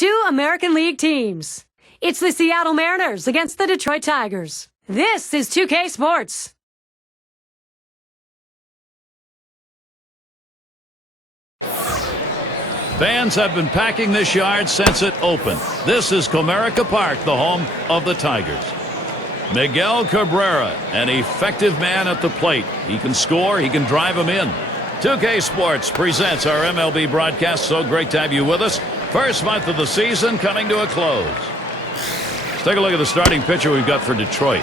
two American League teams. It's the Seattle Mariners against the Detroit Tigers. This is 2K Sports. Fans have been packing this yard since it opened. This is Comerica Park, the home of the Tigers. Miguel Cabrera, an effective man at the plate. He can score, he can drive them in. 2K Sports presents our MLB broadcast. So great to have you with us. First month of the season coming to a close. Let's take a look at the starting pitcher we've got for Detroit.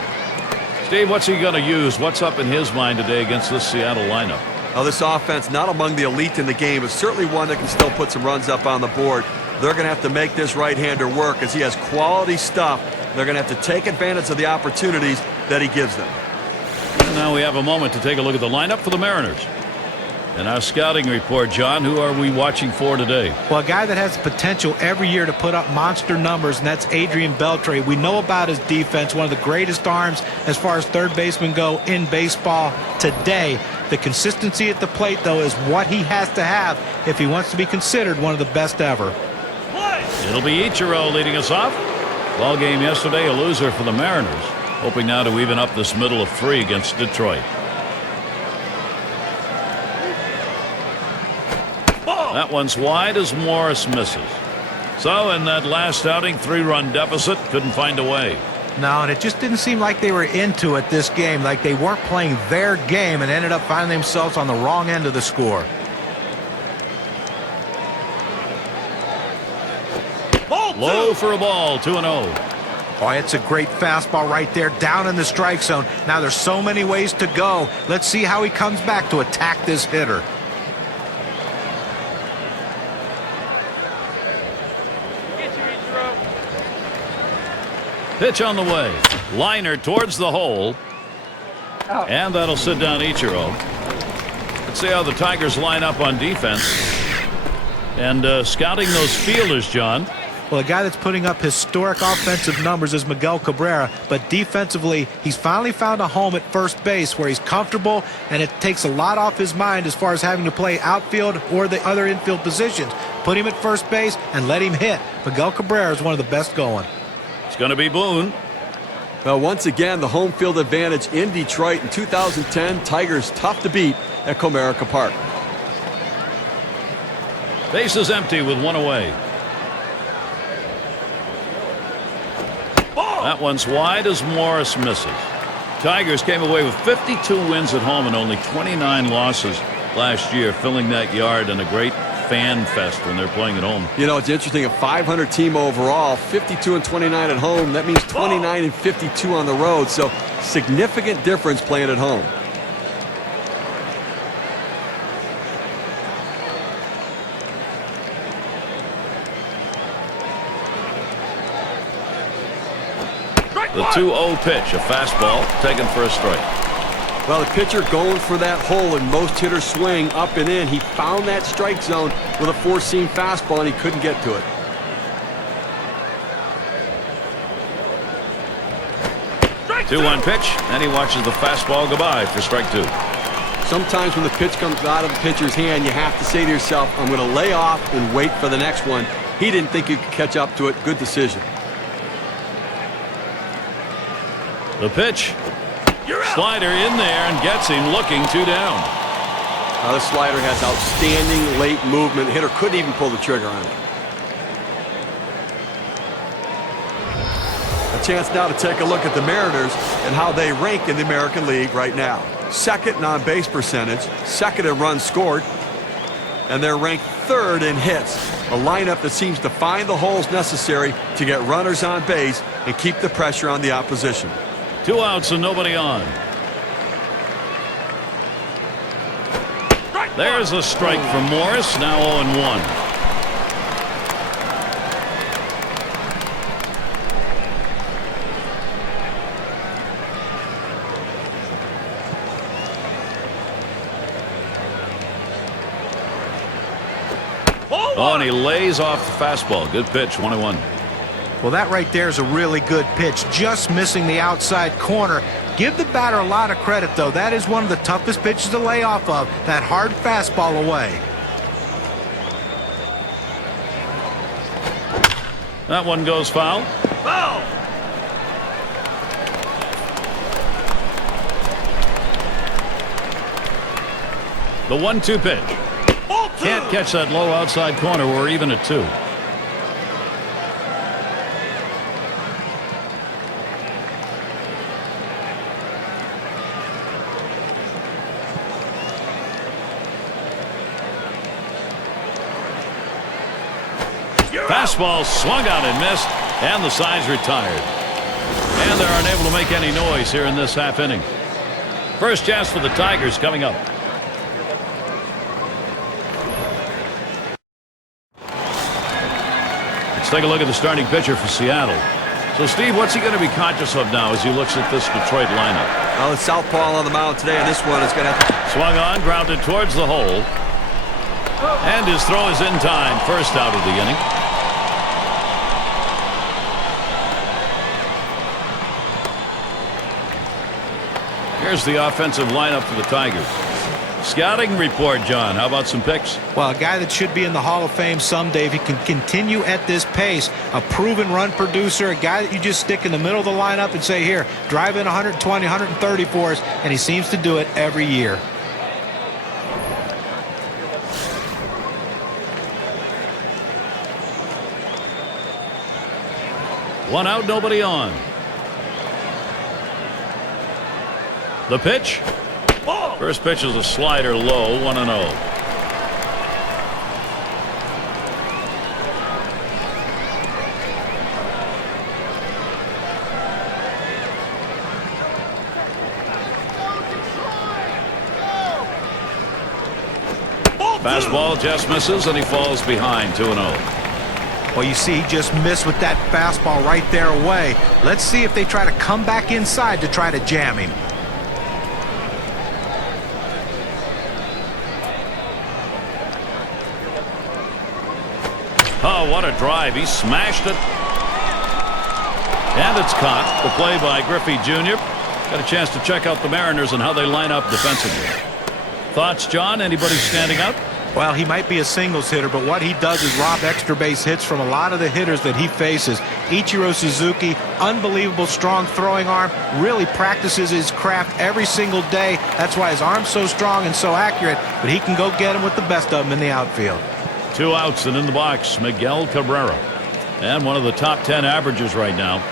Steve, what's he going to use? What's up in his mind today against this Seattle lineup? Well, this offense, not among the elite in the game, is certainly one that can still put some runs up on the board. They're going to have to make this right-hander work as he has quality stuff. They're going to have to take advantage of the opportunities that he gives them. And now we have a moment to take a look at the lineup for the Mariners. And our scouting report, John, who are we watching for today? Well, a guy that has the potential every year to put up monster numbers, and that's Adrian Beltre. We know about his defense, one of the greatest arms as far as third basemen go in baseball today. The consistency at the plate, though, is what he has to have if he wants to be considered one of the best ever. It'll be Ichiro leading us off. Ball game yesterday, a loser for the Mariners. Hoping now to even up this middle of three against Detroit. That one's wide as Morris misses. So in that last outing, 3-run deficit, couldn't find a way. No, and it just didn't seem like they were into it this game, like they weren't playing their game and ended up finding themselves on the wrong end of the score. Low for a ball, 2-0. Oh, it's a great fastball right there, down in the strike zone. Now there's so many ways to go. Let's see how he comes back to attack this hitter. Pitch on the way. Liner towards the hole. And that'll sit down Ichiro. Let's see how the Tigers line up on defense. And scouting those fielders, John. Well, a guy that's putting up historic offensive numbers is Miguel Cabrera, but defensively, he's finally found a home at first base where he's comfortable, and it takes a lot off his mind as far as having to play outfield or the other infield positions. Put him at first base and let him hit. Miguel Cabrera is one of the best going. It's going to be Boone. Well, once again, the home field advantage in Detroit in 2010. Tigers tough to beat at Comerica Park. Base is empty with one away. That one's wide as Morris misses. Tigers came away with 52 wins at home and only 29 losses last year, filling that yard in a great fan fest when they're playing at home. You know, it's interesting, a 500 team overall, 52-29 at home. That means 29-52 on the road, so significant difference playing at home. The 2-0 pitch, a fastball taken for a strike. Well, the pitcher going for that hole, and most hitters swing up and in. He found that strike zone with a four-seam fastball, and he couldn't get to it. Strike 2-1 pitch, and he watches the fastball go by for strike 2. Sometimes when the pitch comes out of the pitcher's hand, you have to say to yourself, I'm going to lay off and wait for the next one. He didn't think he could catch up to it. Good decision. The pitch. Slider in there and gets him looking 2 down. Now, this slider has outstanding late movement. The hitter couldn't even pull the trigger on it. A chance now to take a look at the Mariners and how they rank in the American League right now. Second in on-base percentage, second in runs scored, and they're ranked third in hits. A lineup that seems to find the holes necessary to get runners on base and keep the pressure on the opposition. 2 outs and nobody on. There's a strike from Morris. Now 0-1. Oh, and he lays off the fastball. Good pitch, 1-1. Well, that right there is a really good pitch, just missing the outside corner. Give the batter a lot of credit, though. That is one of the toughest pitches to lay off of, that hard fastball away. That one goes foul. Foul! The 1-2 pitch. Can't catch that low outside corner. We're even at 2. Fastball swung out and missed, and the side's retired. And they're unable to make any noise here in this half inning. First chance for the Tigers coming up. Let's take a look at the starting pitcher for Seattle. So, Steve, what's he going to be conscious of now as he looks at this Detroit lineup? Well, the southpaw on the mound today, and this one is going to have to... Swung on, grounded towards the hole. And his throw is in time. First out of the inning. Here's the offensive lineup for the Tigers. Scouting report, John. How about some picks? Well, a guy that should be in the Hall of Fame someday if he can continue at this pace. A proven run producer, a guy that you just stick in the middle of the lineup and say, here, drive in 120, 130 for us, and he seems to do it every year. One out, nobody on. The pitch. First pitch is a slider low, 1-0. Fastball just misses, and he falls behind, 2-0. Well, you see, he just missed with that fastball right there away. Let's see if they try to come back inside to try to jam him. Oh, what a drive. He smashed it. And it's caught. The play by Griffey Jr. Got a chance to check out the Mariners and how they line up defensively. Thoughts, John? Anybody standing out? Well, he might be a singles hitter, but what he does is rob extra base hits from a lot of the hitters that he faces. Ichiro Suzuki, unbelievable strong throwing arm, really practices his craft every single day. That's why his arm's so strong and so accurate, but he can go get him with the best of them in the outfield. 2 outs and in the box, Miguel Cabrera. And one of the top 10 averages right now.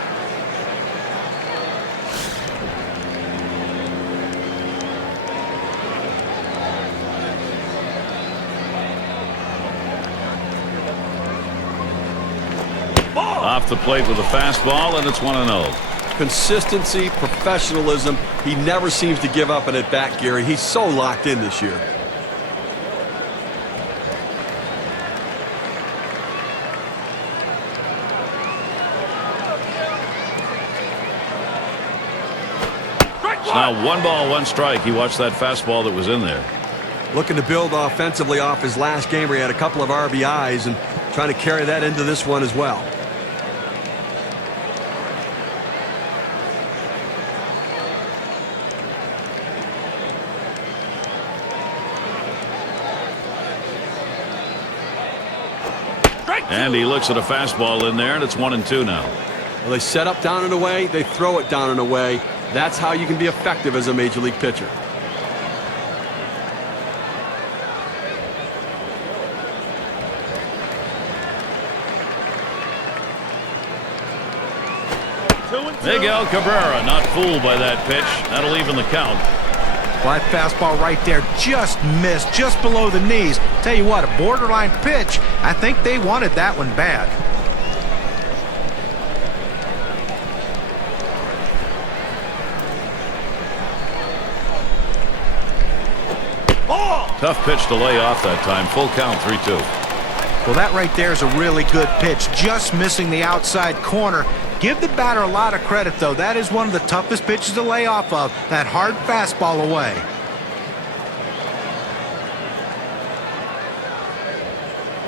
Off the plate with a fastball, and it's 1-0. Consistency, professionalism. He never seems to give up an at-bat, Gary. He's so locked in this year. It's now 1 ball, 1 strike. He watched that fastball that was in there. Looking to build offensively off his last game where he had a couple of RBIs and trying to carry that into this one as well. And he looks at a fastball in there, and it's 1-2 now. Well, they set up down and away. They throw it down and away. That's how you can be effective as a major league pitcher. Miguel Cabrera not fooled by that pitch. That'll even the count. Well, that fastball right there just missed, just below the knees. Tell you what, a borderline pitch. I think they wanted that one bad. Tough pitch to lay off that time. Full count, 3-2. Well, that right there is a really good pitch, just missing the outside corner. Give the batter a lot of credit, though. That is one of the toughest pitches to lay off of, that hard fastball away.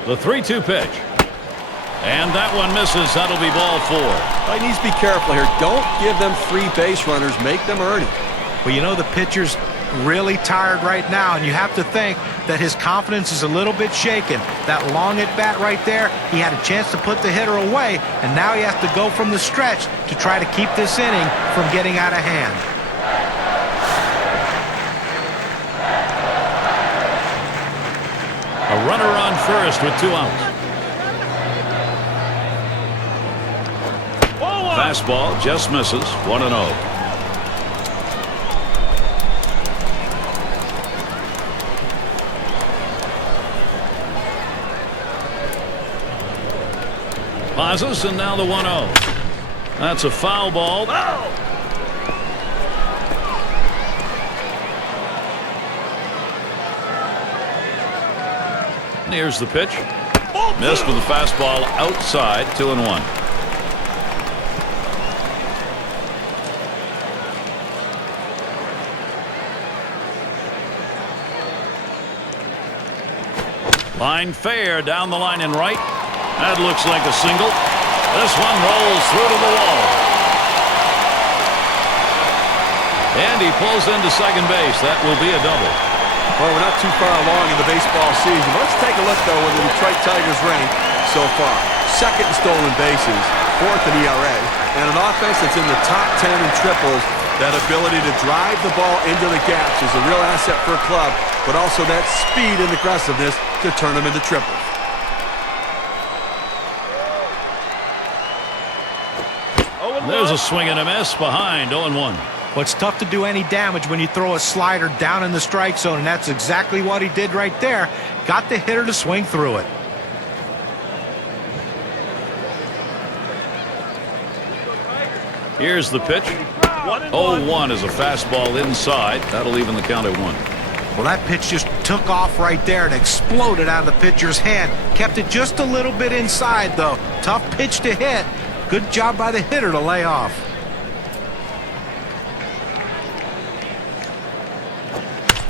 The 3-2 pitch. And that one misses. That'll be ball 4. He needs to be careful here. Don't give them 3 base runners. Make them earn it. Well, you know, the pitcher's really tired right now, and you have to think that his confidence is a little bit shaken. That long at bat right there, he had a chance to put the hitter away, and now he has to go from the stretch to try to keep this inning from getting out of hand. A runner on first with 2 outs. Fastball just misses. 1-0. Pauses, and now the 1-0. That's a foul ball. Here's the pitch. Missed with the fastball outside. 2-1. Line fair down the line and right. That looks like a single. This one rolls through to the wall. And he pulls into second base. That will be a double. Well, we're not too far along in the baseball season. Let's take a look, though, where the Detroit Tigers rank so far. Second in stolen bases, fourth in ERA, and an offense that's in the top 10 in triples. That ability to drive the ball into the gaps is a real asset for a club, but also that speed and aggressiveness to turn them into triples. There's a swing and a miss behind. 0-1. Well, it's tough to do any damage when you throw a slider down in the strike zone, and that's exactly what he did right there. Got the hitter to swing through it. Here's the pitch. 0-1 is a fastball inside. That'll even the count at 1. Well, that pitch just took off right there and exploded out of the pitcher's hand. Kept it just a little bit inside, though. Tough pitch to hit. Good job by the hitter to lay off.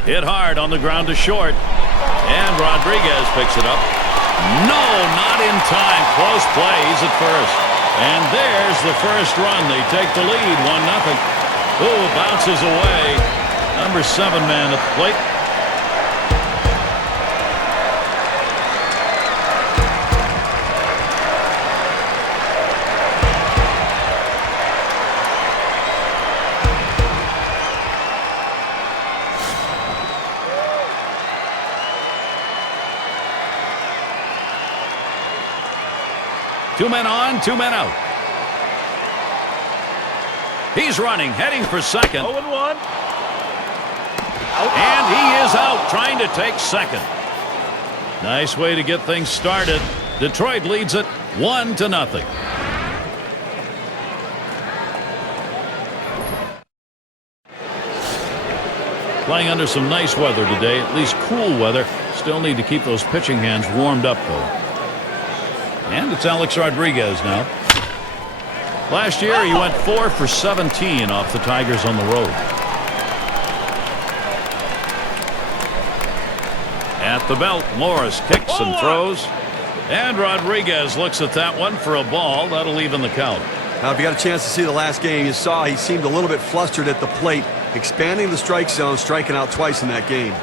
Hit hard on the ground to short. And Rodriguez picks it up. No, not in time. Close play. He's at first. And there's the first run. They take the lead. 1-0. Ooh, bounces away. Number 7 man at the plate. Two men on, 2 men out. He's running, heading for second. 0-1. And he is out, trying to take second. Nice way to get things started. Detroit leads it 1-0. Playing under some nice weather today, at least cool weather. Still need to keep those pitching hands warmed up, though. And it's Alex Rodriguez now. Last year, he went 4 for 17 off the Tigers on the road. At the belt, Morris kicks and throws. And Rodriguez looks at that one for a ball. That'll even the count. Now, if you got a chance to see the last game, you saw he seemed a little bit flustered at the plate, expanding the strike zone, striking out twice in that game.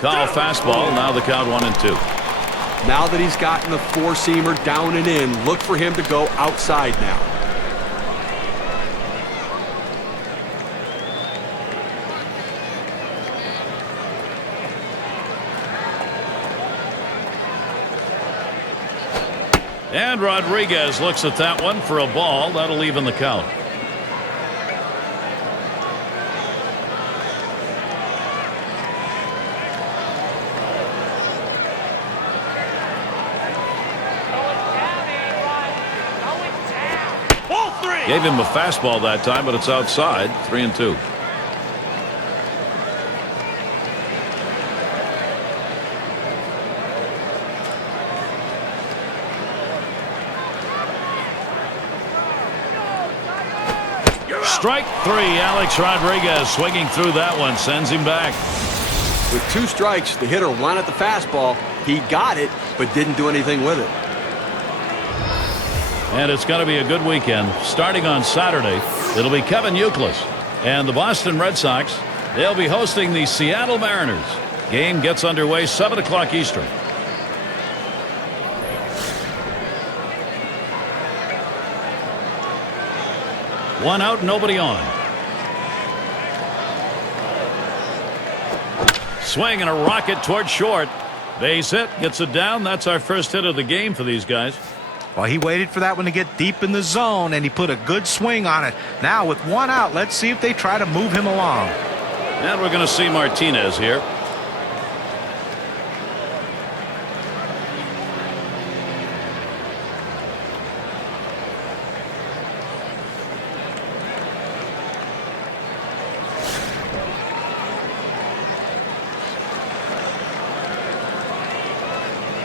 Call fastball. Now the count 1-2. Now that he's gotten the four-seamer down and in, look for him to go outside now. And Rodriguez looks at that one for a ball. That'll even the count. Gave him a fastball that time, but it's outside. 3-2. Strike 3. Alex Rodriguez swinging through that one, sends him back. With 2 strikes, the hitter wanted the fastball. He got it, but didn't do anything with it. And it's going to be a good weekend. Starting on Saturday, it'll be Kevin Youkilis And the Boston Red Sox, they'll be hosting the Seattle Mariners. Game gets underway 7 o'clock Eastern. One out, nobody on. Swing and a rocket toward short. Base hit, gets it down. That's our first hit of the game for these guys. Well, he waited for that one to get deep in the zone, and he put a good swing on it. Now, with one out, let's see if they try to move him along. And we're going to see Martinez here.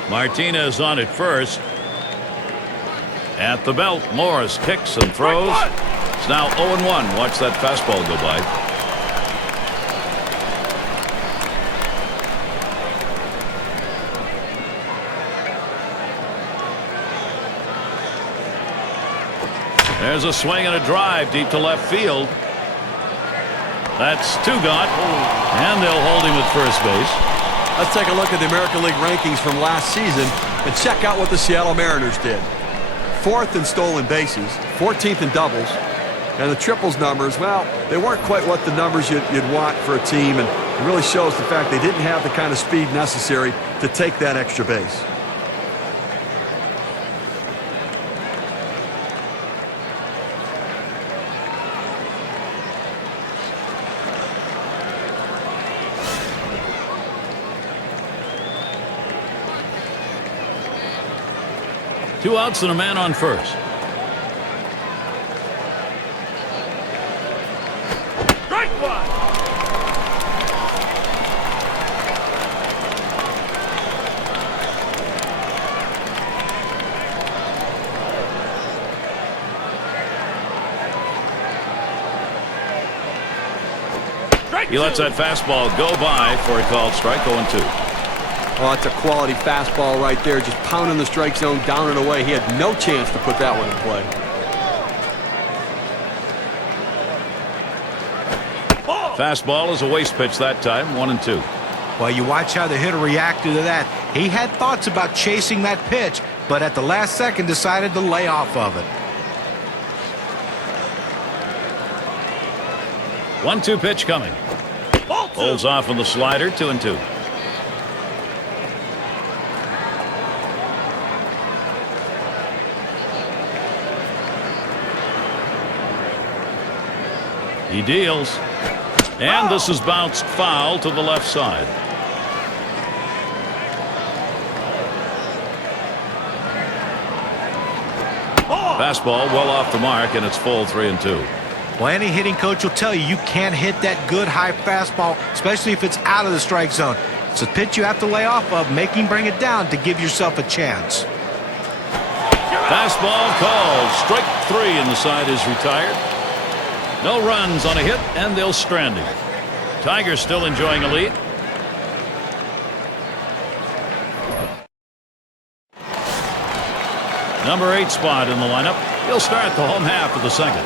Martinez on it first. At the belt, Morris kicks and throws. It's now 0-1. Watch that fastball go by. There's a swing and a drive deep to left field. That's two gone. And they'll hold him at first base. Let's take a look at the American League rankings from last season and check out what the Seattle Mariners did. 4th in stolen bases, 14th in doubles, and the triples numbers, well, they weren't quite what the numbers you'd want for a team, and it really shows the fact they didn't have the kind of speed necessary to take that extra base. Two outs and a man on first. Strike one. He lets that fastball go by for a called strike. 0-2. Oh, it's a quality fastball right there, just pounding the strike zone down and away. He had no chance to put that one in play. Fastball is a waste pitch that time. 1-2. Well, you watch how the hitter reacted to that. He had thoughts about chasing that pitch, but at the last second decided to lay off of it. 1-2 pitch coming. Holds off on the slider. 2-2. He deals. And this is bounced foul to the left side. Fastball well off the mark, and it's full. 3-2. Well, any hitting coach will tell you you can't hit that good high fastball, especially if it's out of the strike zone. It's a pitch you have to lay off of, make him bring it down to give yourself a chance. Fastball called. Strike 3, and the side is retired. No runs on a hit, and they'll strand him. Tigers still enjoying a lead. Number 8 spot in the lineup. He'll start the home half of the second.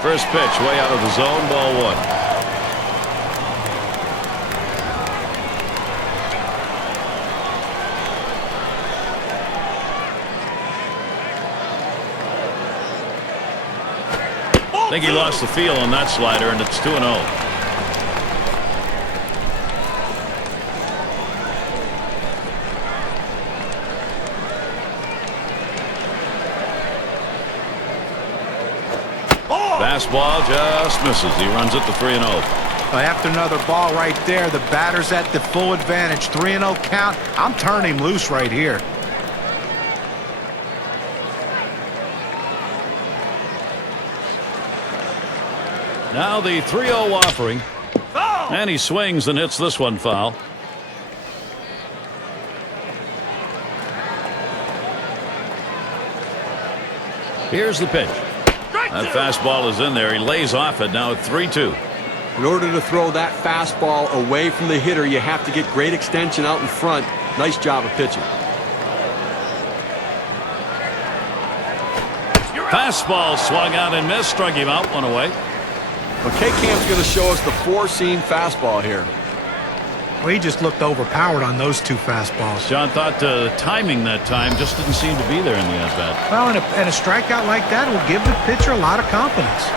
First pitch way out of the zone. Ball 1. I think he lost the feel on that slider, and it's 2-0. Fastball just misses. He runs it to 3-0. After another ball right there, the batter's at the full advantage. 3-0 count. I'm turning him loose right here. Now the 3-0 offering. Foul. And he swings and hits this one foul. Here's the pitch. That fastball is in there. He lays off it. Now at 3-2. In order to throw that fastball away from the hitter, you have to get great extension out in front. Nice job of pitching. Fastball swung out and missed. Struck him out. One away. Well, K-Camp's going to show us the four-seam fastball here. Well, he just looked overpowered on those two fastballs. John thought the timing that time just didn't seem to be there in the at-bat. Well, and a strikeout like that will give the pitcher a lot of confidence.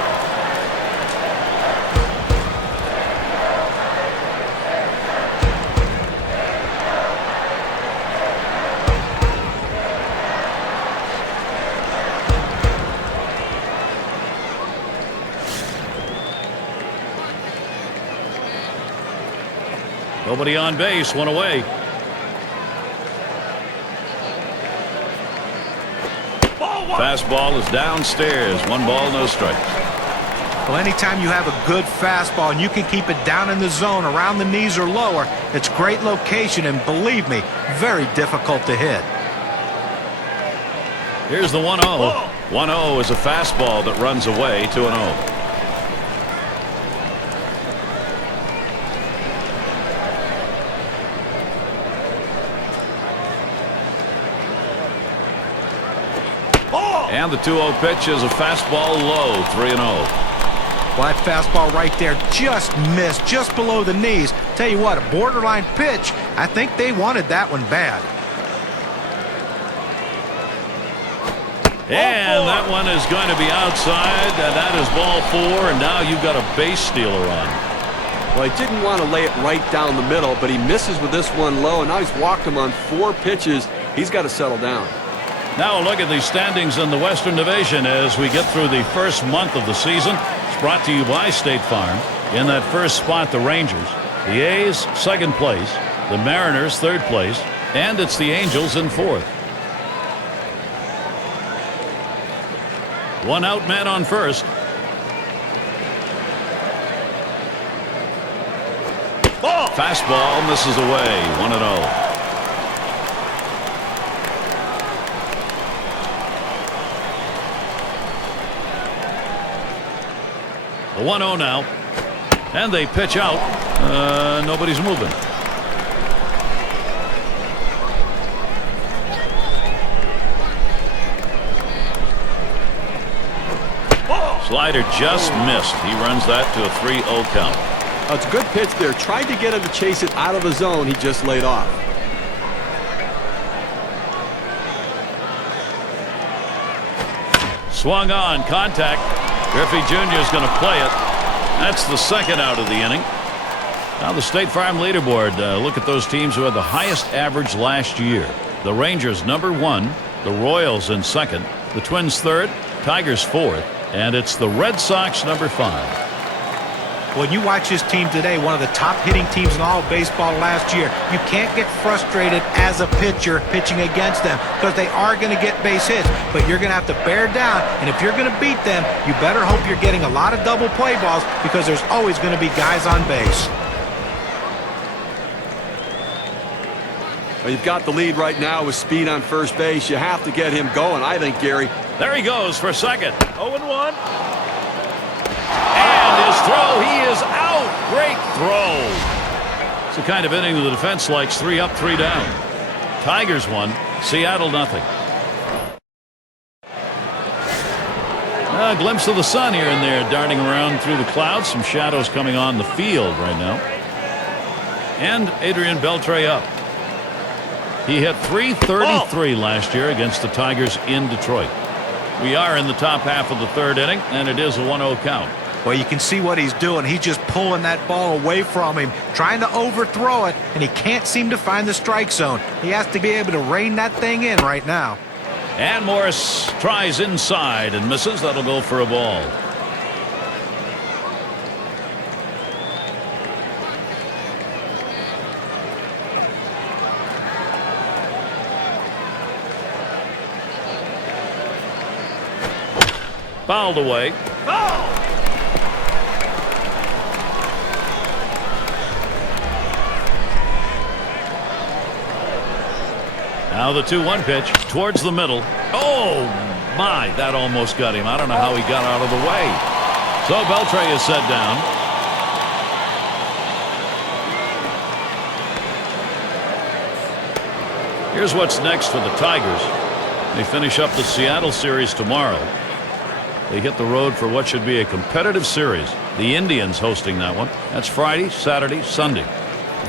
Nobody on base, one away. Fastball is downstairs. 1 ball, no strikes. Well, anytime you have a good fastball and you can keep it down in the zone around the knees or lower, it's great location and, believe me, very difficult to hit. Here's the 1-0. 1-0 is a fastball that runs away. 2-0. And the 2-0 pitch is a fastball low. 3-0. Well, that fastball right there just missed, just below the knees. Tell you what, a borderline pitch. I think they wanted that one bad. And that one is going to be outside, and that is ball 4, and now you've got a base stealer on. Well, he didn't want to lay it right down the middle, but he misses with this one low, and now he's walked him on 4 pitches. He's got to settle down. Now a look at the standings in the Western Division as we get through the first month of the season. It's brought to you by State Farm. In that first spot, the Rangers. The A's, 2nd place. The Mariners, 3rd place. And it's the Angels in 4th. 1 out, man on first. Fastball misses away. 1-0. The 1-0 now. And they pitch out. Nobody's moving. Slider just missed. He runs that to a 3-0 count. Oh, it's a good pitch there. Tried to get him to chase it out of the zone. He just laid off. Swung on. Contact. Griffey Jr. is going to play it. That's the 2nd out of the inning. Now the State Farm leaderboard. Look at those teams who had the highest average last year. The Rangers number 1. The Royals in 2nd. The Twins 3rd. Tigers 4th. And it's the Red Sox number 5. When you watch this team today, one of the top hitting teams in all of baseball last year, you can't get frustrated as a pitcher pitching against them because they are going to get base hits, but you're going to have to bear down, and if you're going to beat them, you better hope you're getting a lot of double play balls because there's always going to be guys on base. Well, you've got the lead right now with speed on first base. You have to get him going, I think, Gary. There he goes for 2nd. 0-1. And his throw, he is out. Great throw. It's the kind of inning the defense likes. 3 up, 3 down. Tigers 1, Seattle nothing. A glimpse of the sun here and there darting around through the clouds. Some shadows coming on the field right now. And Adrian Beltre up. He hit .333 last year against the Tigers in Detroit. We are in the top half of the 3rd inning, and it is a 1-0 count. Well, you can see what he's doing. He's just pulling that ball away from him, trying to overthrow it, and he can't seem to find the strike zone. He has to be able to rein that thing in right now. And Morris tries inside and misses. That'll go for a ball. Fouled away. Now the 2-1 pitch towards the middle. Oh, my, that almost got him. I don't know how he got out of the way. So Beltre is set down. Here's what's next for the Tigers. They finish up the Seattle series tomorrow. They hit the road for what should be a competitive series. The Indians hosting that one. That's Friday, Saturday, Sunday.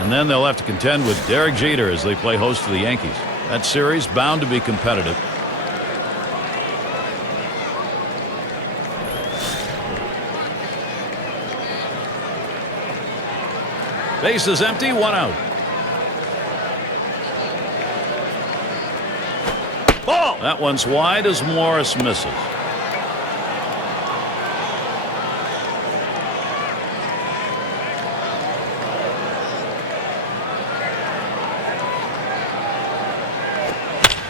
And then they'll have to contend with Derek Jeter as they play host to the Yankees. That series bound to be competitive. Base is empty, 1 out. Ball! That one's wide as Morris misses.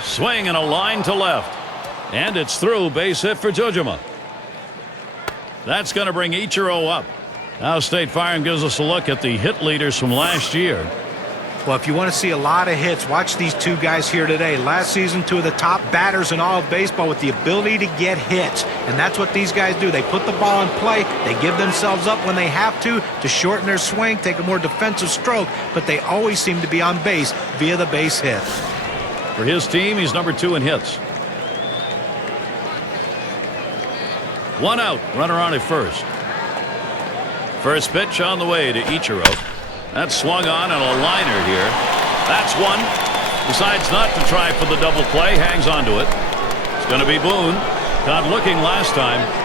Swing and a line to left. And it's through. Base hit for Jojima. That's going to bring Ichiro up. Now State Farm gives us a look at the hit leaders from last year. Well, if you want to see a lot of hits, watch these two guys here today. Last season, two of the top batters in all of baseball with the ability to get hits. And that's what these guys do. They put the ball in play. They give themselves up when they have to shorten their swing, take a more defensive stroke. But they always seem to be on base via the base hit. For his team, he's number 2 in hits. 1 out. Runner on at first. First pitch on the way to Ichiro. That's swung on and a liner here. That's one. Decides not to try for the double play. Hangs on to it. It's going to be Boone. Not looking last time.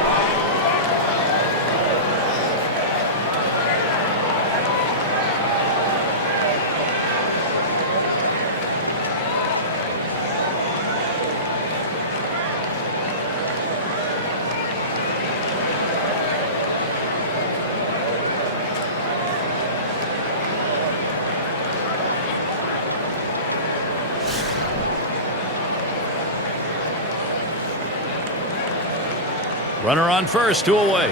Runner on first, 2 away.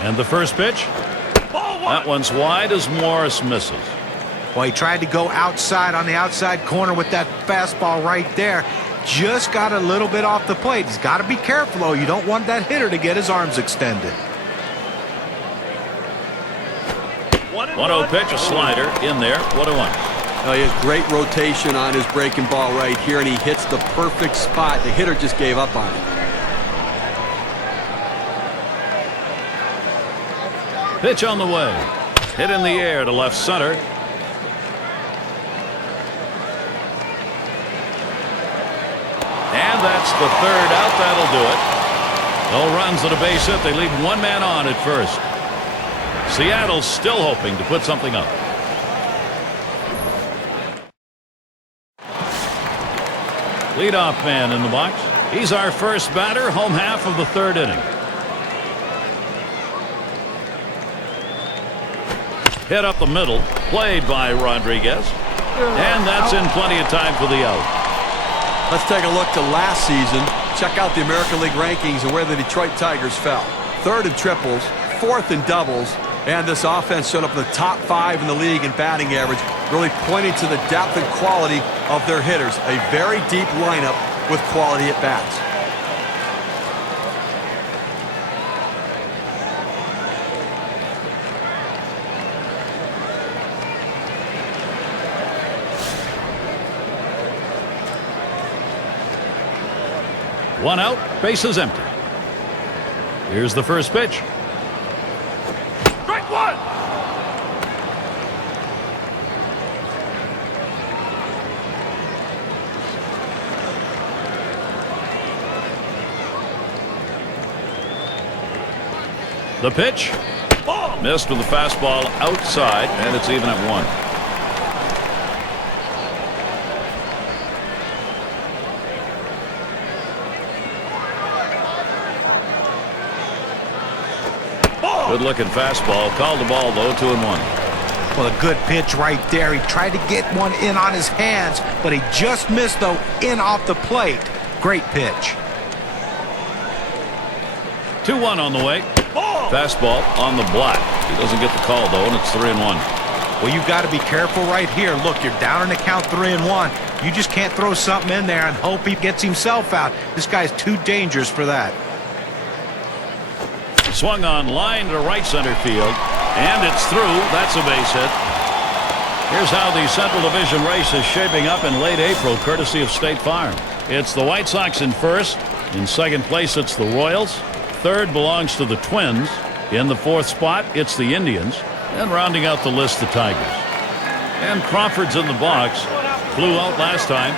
And the first pitch. That one's wide as Morris misses. Well, he tried to go outside on the outside corner with that fastball right there. Just got a little bit off the plate. He's got to be careful, though. You don't want that hitter to get his arms extended. 1-0 pitch, a slider in there. 1-1. He has great rotation on his breaking ball right here, and he hits the perfect spot. The hitter just gave up on it. Pitch on the way. Hit in the air to left center. And that's the 3rd out. That'll do it. No runs at a base hit. They leave 1 man on at first. Seattle's still hoping to put something up. Leadoff man in the box. He's our first batter, home half of the 3rd inning. Hit up the middle, played by Rodriguez. And that's in plenty of time for the out. Let's take a look to last season. Check out the American League rankings and where the Detroit Tigers fell. 3rd in triples, 4th in doubles, and this offense showed up in the top 5 in the league in batting average, really pointing to the depth and quality of their hitters. A very deep lineup with quality at bats. One out, base is empty. Here's the first pitch. Strike 1. The pitch. Ball. Missed with the fastball outside, and it's even at 1. Good-looking fastball. Called the ball, though, 2-1. Well, a good pitch right there. He tried to get one in on his hands, but he just missed, though, in off the plate. Great pitch. 2-1 on the way. Fastball on the block. He doesn't get the call, though, and it's 3-1. Well, you've got to be careful right here. Look, you're down in the count 3-1. You just can't throw something in there and hope he gets himself out. This guy's too dangerous for that. Swung on line to right center field, and it's through. That's a base hit. Here's how the Central Division race is shaping up in late April, courtesy of State Farm. It's the White Sox in first, In second place, it's the Royals. Third belongs to the Twins. In the fourth spot, it's the Indians. And rounding out the list, the Tigers. And Crawford's in the box. Flew out last time.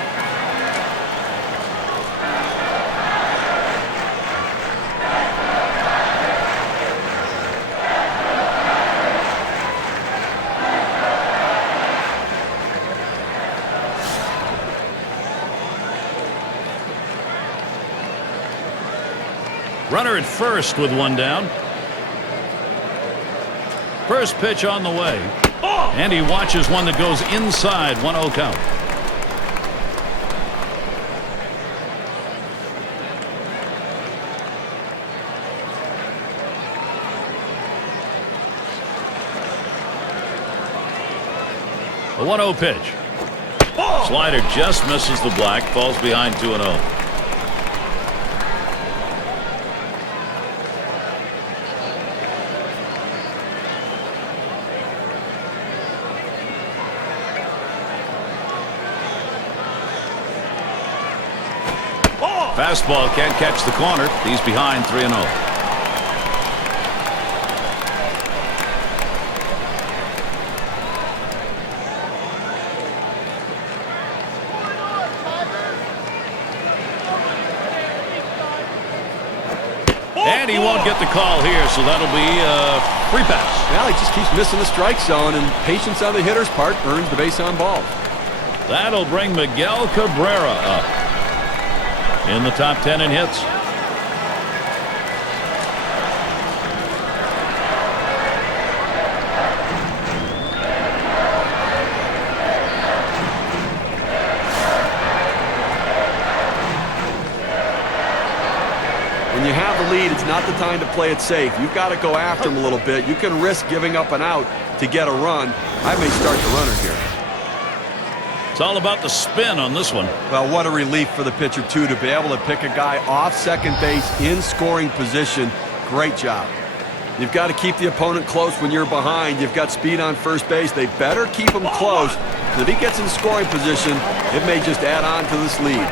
Runner at first with one down. First pitch on the way. And he watches one that goes inside. 1-0 count. The 1-0 pitch. Slider just misses the black. Falls behind 2-0. Fastball can't catch the corner. He's behind 3-0. And he won't get the call here, so that'll be a free pass. Well, he just keeps missing the strike zone, and patience on the hitter's part earns the base on ball. That'll bring Miguel Cabrera up in the top 10 in hits. When you have the lead, it's not the time to play it safe. You've got to go after him a little bit. You can risk giving up an out to get a run. I may start the runner here. It's all about the spin on this one. Well, what a relief for the pitcher, too, to be able to pick a guy off second base in scoring position. Great job. You've got to keep the opponent close when you're behind. You've got speed on first base. They better keep him close. If he gets in scoring position, it may just add on to this lead.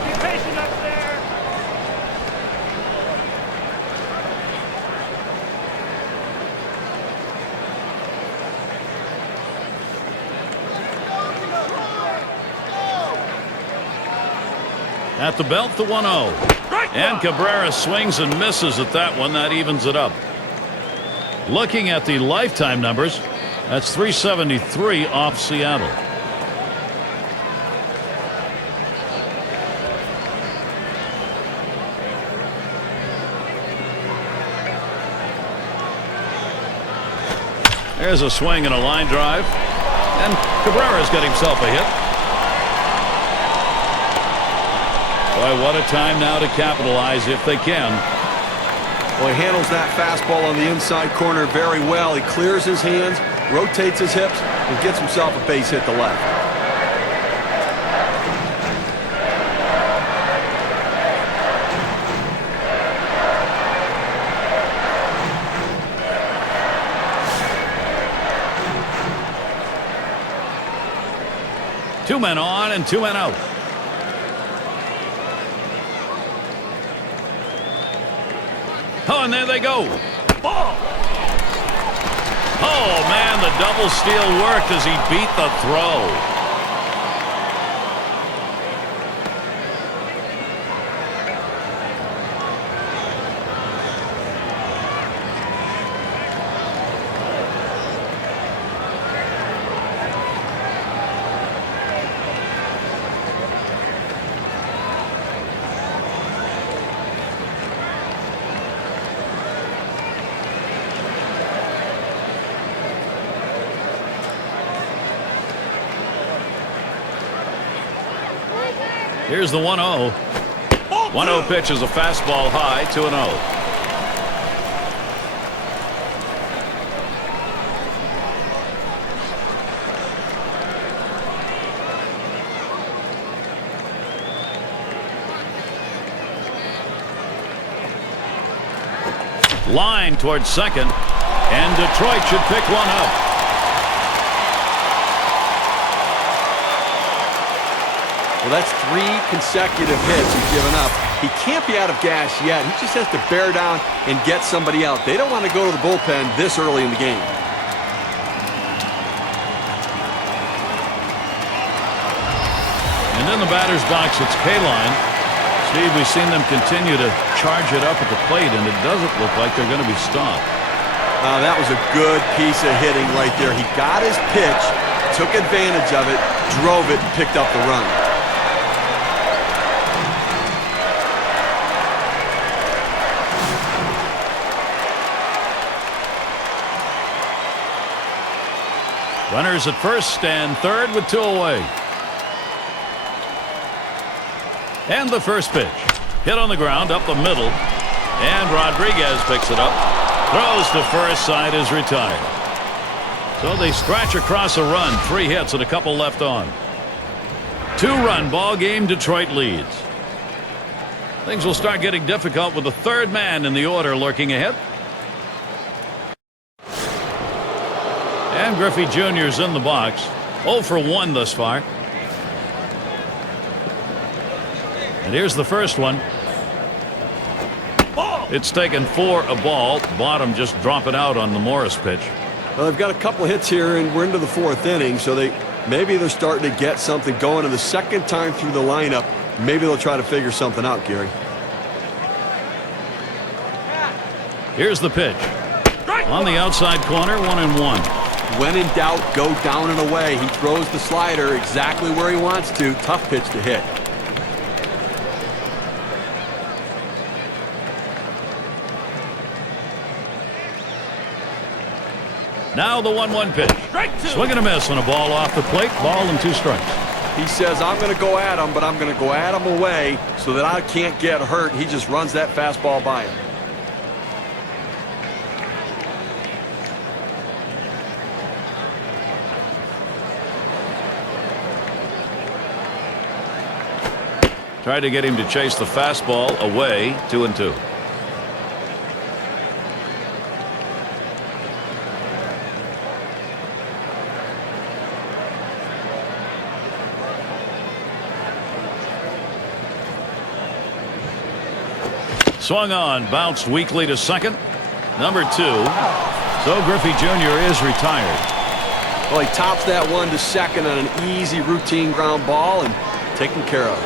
At the belt, the 1-0. And Cabrera swings and misses at that one. That evens it up. Looking at the lifetime numbers, that's 373 off Seattle. There's a swing and a line drive. And Cabrera's got himself a hit. Boy, what a time now to capitalize if they can. Well, he handles that fastball on the inside corner very well. He clears his hands, rotates his hips, and gets himself a base hit to left. Two men on and two men out. Oh, and there they go. Oh, man, the double steal worked as he beat the throw. Here's the 1-0. 1-0 pitch is a fastball high, 2-0. Line towards second, and Detroit should pick one up. Well, that's 3 consecutive hits he's given up. He can't be out of gas yet. He just has to bear down and get somebody out. They don't want to go to the bullpen this early in the game. And in the batter's box, it's Kaline. Steve, we've seen them continue to charge it up at the plate, and it doesn't look like they're going to be stopped. That was a good piece of hitting right there. He got his pitch, took advantage of it, drove it, and picked up the run. Runners at first and third with 2 away. And the first pitch. Hit on the ground up the middle. And Rodriguez picks it up. Throws to first, side is retired. So they scratch across a run. 3 hits and a couple left on. 2-run ball game. Detroit leads. Things will start getting difficult with the third man in the order lurking ahead. And Griffey Jr.'s in the box. 0 for 1 thus far. And here's the first one. It's taken for a ball. Bottom just dropping out on the Morris pitch. Well, they've got a couple of hits here, and we're into the 4th inning, so maybe they're starting to get something going. And the second time through the lineup, maybe they'll try to figure something out, Gary. Here's the pitch. On the outside corner, 1-1. When in doubt, go down and away. He throws the slider exactly where he wants to. Tough pitch to hit. Now the 1-1 pitch. Swing and a miss on a ball off the plate. Ball and 2 strikes. He says, I'm going to go at him, but I'm going to go at him away so that I can't get hurt. He just runs that fastball by him. Tried to get him to chase the fastball away. 2-2. Swung on, bounced weakly to second. Number 2. So Griffey Jr. is retired. Well, he tops that one to second on an easy routine ground ball and taken care of.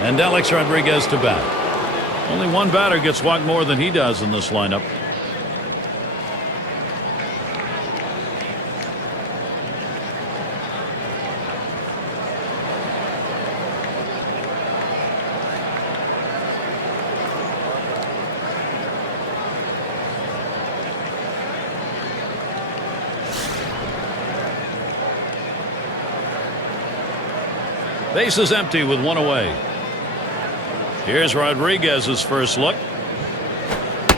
And Alex Rodriguez to bat. Only one batter gets walked more than he does in this lineup. Base is empty with 1 away. Here's Rodriguez's first look.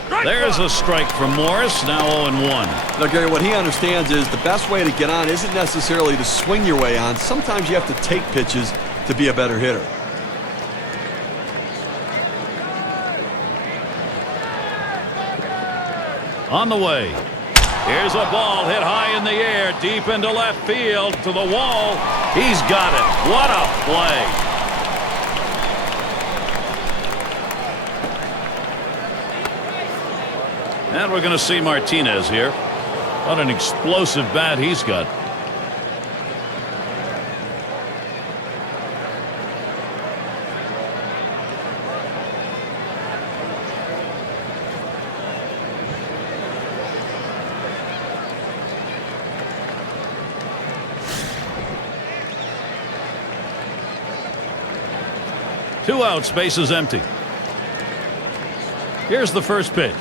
There's a strike from Morris. Now 0-1. Now, Gary, what he understands is the best way to get on isn't necessarily to swing your way on. Sometimes you have to take pitches to be a better hitter. On the way. Here's a ball hit high in the air, deep into left field, to the wall. He's got it. What a play. And we're going to see Martinez here. What an explosive bat he's got. Two outs, bases empty. Here's the first pitch.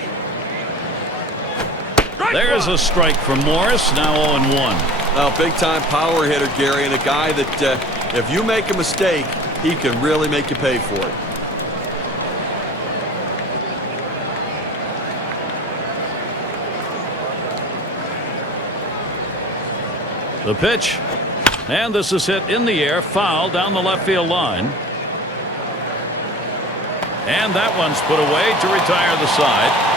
There's a strike from Morris. Now 0-1. Well, big-time power hitter, Gary, and a guy that if you make a mistake, he can really make you pay for it. The pitch. And this is hit in the air, foul down the left field line. And that one's put away to retire the side.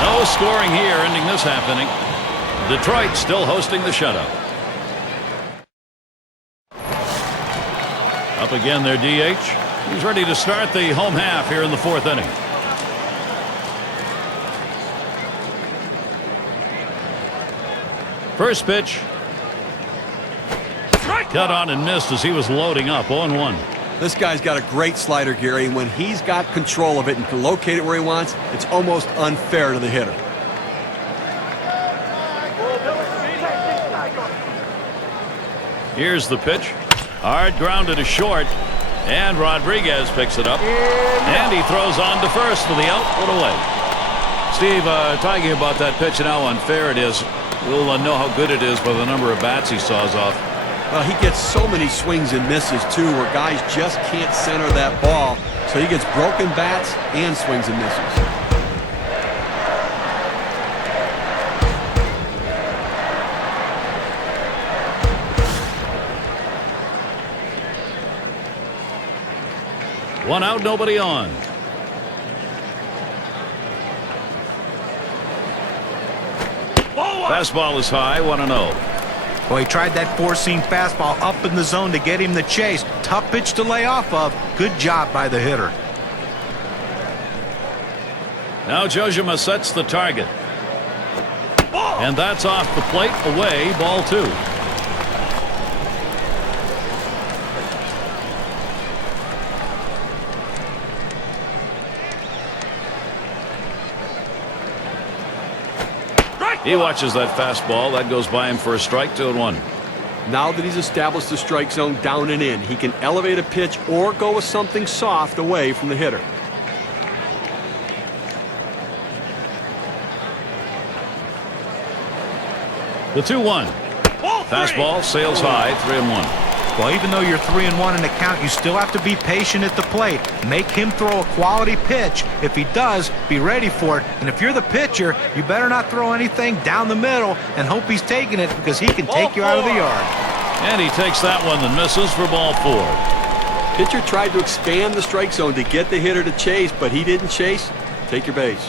No scoring here, ending this half inning. Detroit still hosting the shutout. Up again their DH. He's ready to start the home half here in the 4th inning. First pitch. Cut on and missed as he was loading up. 0-1. This guy's got a great slider, Gary, and when he's got control of it and can locate it where he wants, it's almost unfair to the hitter. Here's the pitch. Hard grounded to short. And Rodriguez picks it up. And he throws on to first for the out. Put away. Steve, talking about that pitch and how unfair it is. We'll know how good it is by the number of bats he saws off. Well, he gets so many swings and misses, too, where guys just can't center that ball. So he gets broken bats and swings and misses. One out, nobody on. Fastball is high, 1-0. Well, he tried that four-seam fastball up in the zone to get him the chase. Tough pitch to lay off of. Good job by the hitter. Now Jojima sets the target. And that's off the plate, away, ball 2. He watches that fastball. That goes by him for a strike. 2-1. Now that he's established the strike zone down and in, he can elevate a pitch or go with something soft away from the hitter. The 2-1. Fastball sails high, 3-1. Well, even though you're 3-1 in the count, you still have to be patient at the plate. Make him throw a quality pitch. If he does, be ready for it. And if you're the pitcher, you better not throw anything down the middle and hope he's taking it, because he can take you out of the yard. And he takes that one and misses for ball 4. Pitcher tried to expand the strike zone to get the hitter to chase, but he didn't chase. Take your base.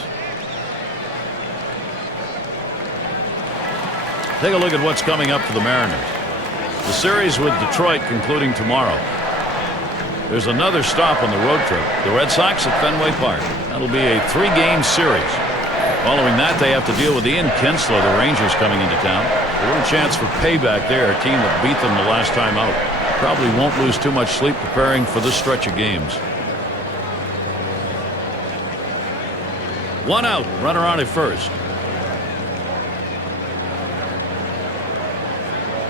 Take a look at what's coming up for the Mariners. The series with Detroit concluding tomorrow. There's another stop on the road trip. The Red Sox at Fenway Park. That'll be a 3-game series. Following that, they have to deal with Ian Kinsler, the Rangers, coming into town. A little chance for payback there, a team that beat them the last time out. Probably won't lose too much sleep preparing for this stretch of games. 1 out, runner on at first.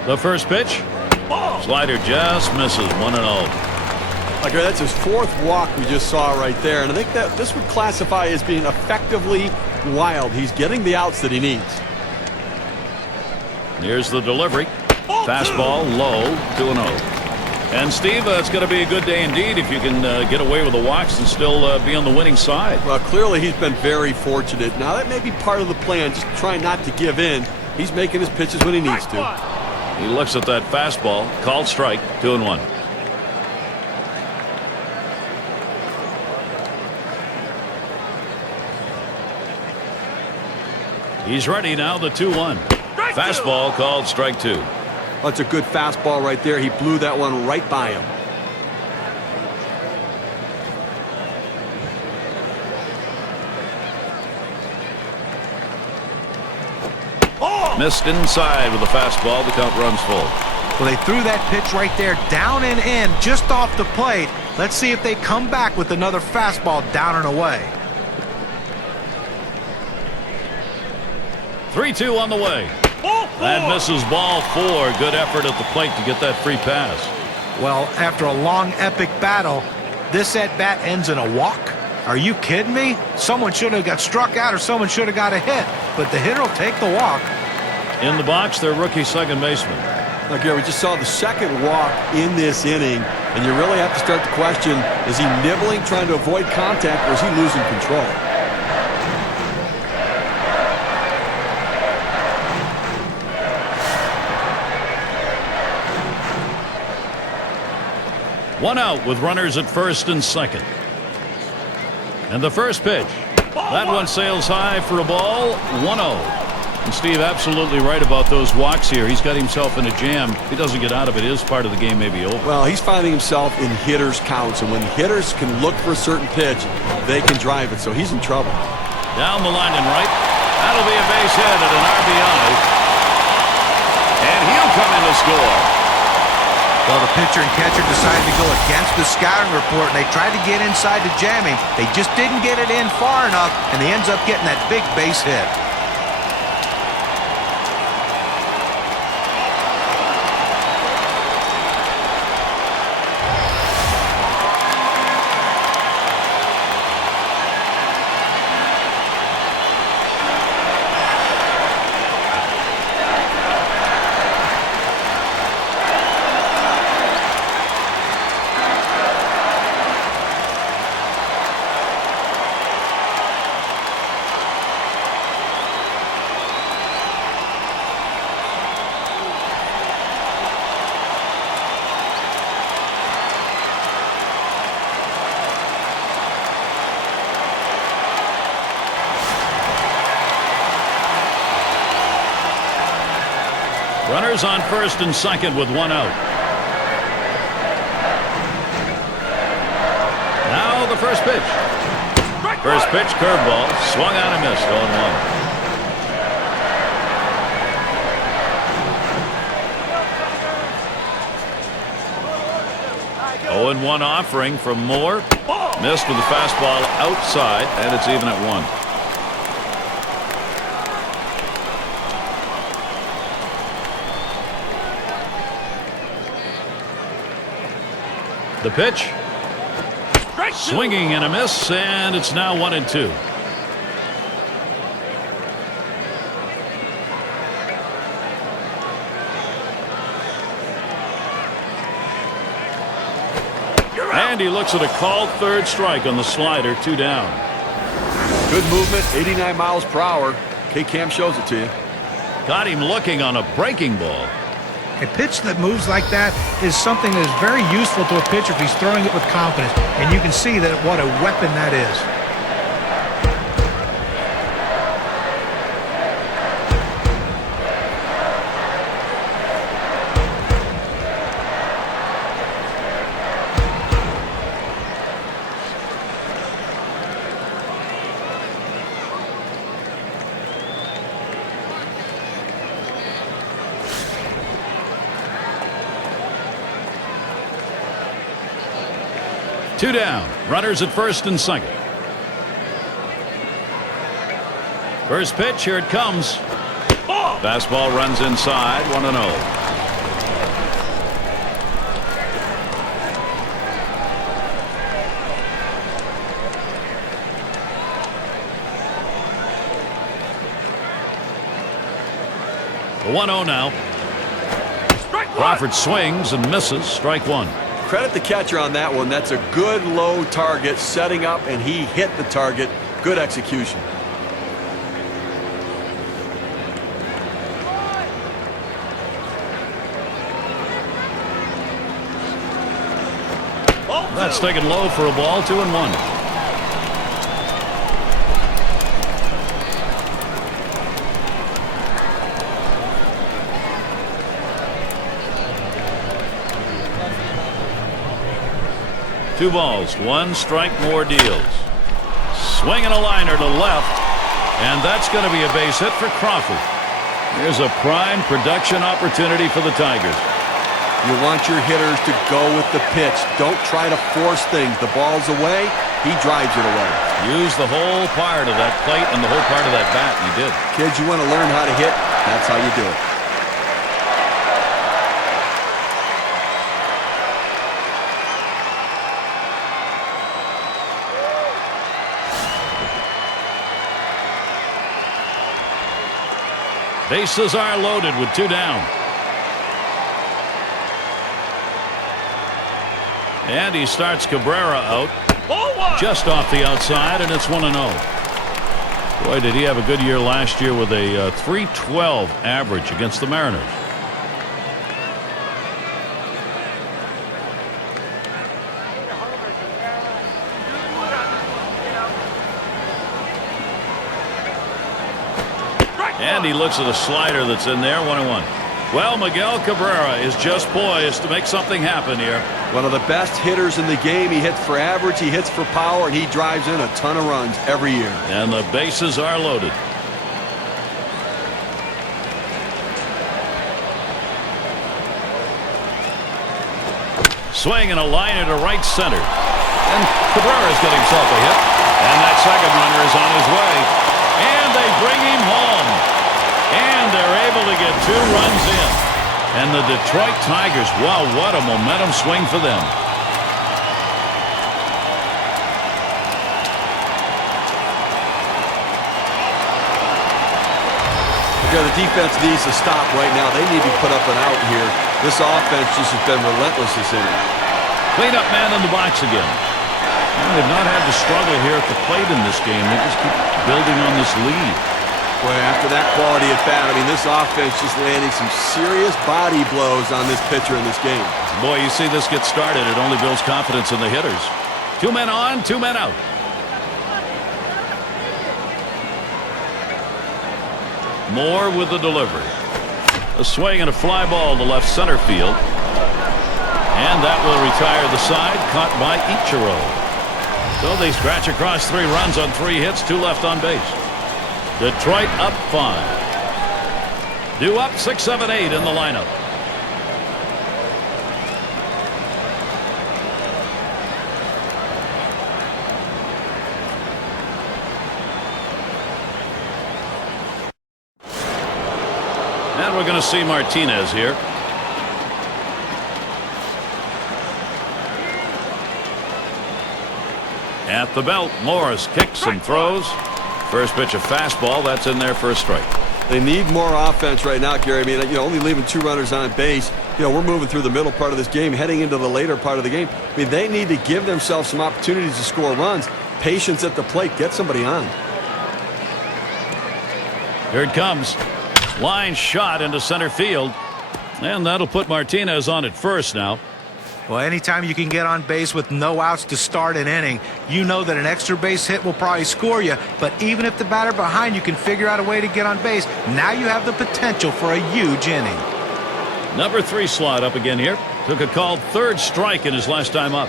The first pitch. Slider just misses. 1-0. Okay, that's his 4th walk we just saw right there, and I think that this would classify as being effectively wild. He's getting the outs that he needs. Here's the delivery. Fastball low, 2-0. And Steve, it's going to be a good day indeed if you can get away with the walks and still be on the winning side. Well, clearly he's been very fortunate. Now that may be part of the plan, just trying not to give in. He's making his pitches when he needs to. He looks at that fastball. Called strike. 2-1. He's ready now. The 2-1. Fastball called strike 2. That's a good fastball right there. He blew that one right by him. Missed inside with a fastball. The count runs full. Well, they threw that pitch right there down and in, just off the plate. Let's see if they come back with another fastball down and away. 3-2 on the way. That misses ball 4. Good effort at the plate to get that free pass. Well, after a long, epic battle, this at-bat ends in a walk? Are you kidding me? Someone should have got struck out or someone should have got a hit, but the hitter will take the walk. In the box, their rookie second baseman. Now, Gary, we just saw the second walk in this inning, and you really have to start to question, is he nibbling, trying to avoid contact, or is he losing control? One out with runners at first and second. And the first pitch. That one sails high for a ball. 1-0. And Steve, absolutely right about those walks here. He's got himself in a jam. If he doesn't get out of it, his part of the game may be over. Well, he's finding himself in hitters' counts, and when hitters can look for a certain pitch, they can drive it, so he's in trouble. Down the line and right. That'll be a base hit at an RBI. And he'll come in to score. Well, the pitcher and catcher decided to go against the scouting report, and they tried to get inside to jam him. They just didn't get it in far enough, and he ends up getting that big base hit. Runners on first and second with one out. Now the first pitch. First pitch, curveball, swung out and missed, 0-1. 0-1 offering from Moore. Missed with the fastball outside, and it's even at 1. The pitch. Swinging and a miss, and it's now 1-2. And he looks at a called third strike on the slider, 2 down. Good movement, 89 miles per hour. K-Cam shows it to you. Got him looking on a breaking ball. A pitch that moves like that is something that is very useful to a pitcher if he's throwing it with confidence. And you can see that what a weapon that is. Two down. Runners at first and second. First pitch, here it comes. Fastball runs inside, 1-0. The 1-0 now. Crawford swings and misses, strike 1. Credit the catcher on that one. That's a good low target, setting up, and he hit the target. Good execution. That's taken low for a ball, 2-1. Two balls, one strike, more deals. Swinging a liner to left, and that's going to be a base hit for Crawford. Here's a prime production opportunity for the Tigers. You want your hitters to go with the pitch. Don't try to force things. The ball's away, he drives it away. Use the whole part of that plate and the whole part of that bat, and you did. Kids, you want to learn how to hit, that's how you do it. Bases are loaded with 2 down. And he starts Cabrera out just off the outside, and it's 1-0. Boy, did he have a good year last year with a .312 average against the Mariners. And he looks at a slider that's in there, 1-1. Well, Miguel Cabrera is just poised to make something happen here. One of the best hitters in the game. He hits for average, he hits for power, and he drives in a ton of runs every year. And the bases are loaded. Swing and a liner to right center. And Cabrera's got himself a hit. And that second runner is on his way. And they bring him home. And they're able to get 2 runs in. And the Detroit Tigers, wow, what a momentum swing for them. Yeah, the defense needs to stop right now. They need to put up an out here. This offense just has been relentless this inning. Cleanup man in the box again. Well, they've not had to struggle here at the plate in this game. They just keep building on this lead. Boy, after that quality at bat, I mean, this offense just landing some serious body blows on this pitcher in this game. Boy, you see this get started, it only builds confidence in the hitters. 2 men on, 2 men out. Moore with the delivery. A swing and a fly ball to left center field. And that will retire the side, caught by Ichiro. So they scratch across 3 runs on 3 hits, 2 left on base. Detroit up 5. Due up 6, 7, 8 in the lineup. And we're going to see Martinez here. At the belt, Morris kicks and throws. First pitch a fastball. That's in there for a strike. They need more offense right now, Gary. I mean, only leaving 2 runners on base. We're moving through the middle part of this game, heading into the later part of the game. I mean, they need to give themselves some opportunities to score runs. Patience at the plate. Get somebody on. Here it comes. Line shot into center field. And that'll put Martinez on at first now. Well, anytime you can get on base with no outs to start an inning, you know that an extra base hit will probably score you. But even if the batter behind you can figure out a way to get on base, now you have the potential for a huge inning. Number 3 slot up again here. Took a called 3rd strike in his last time up.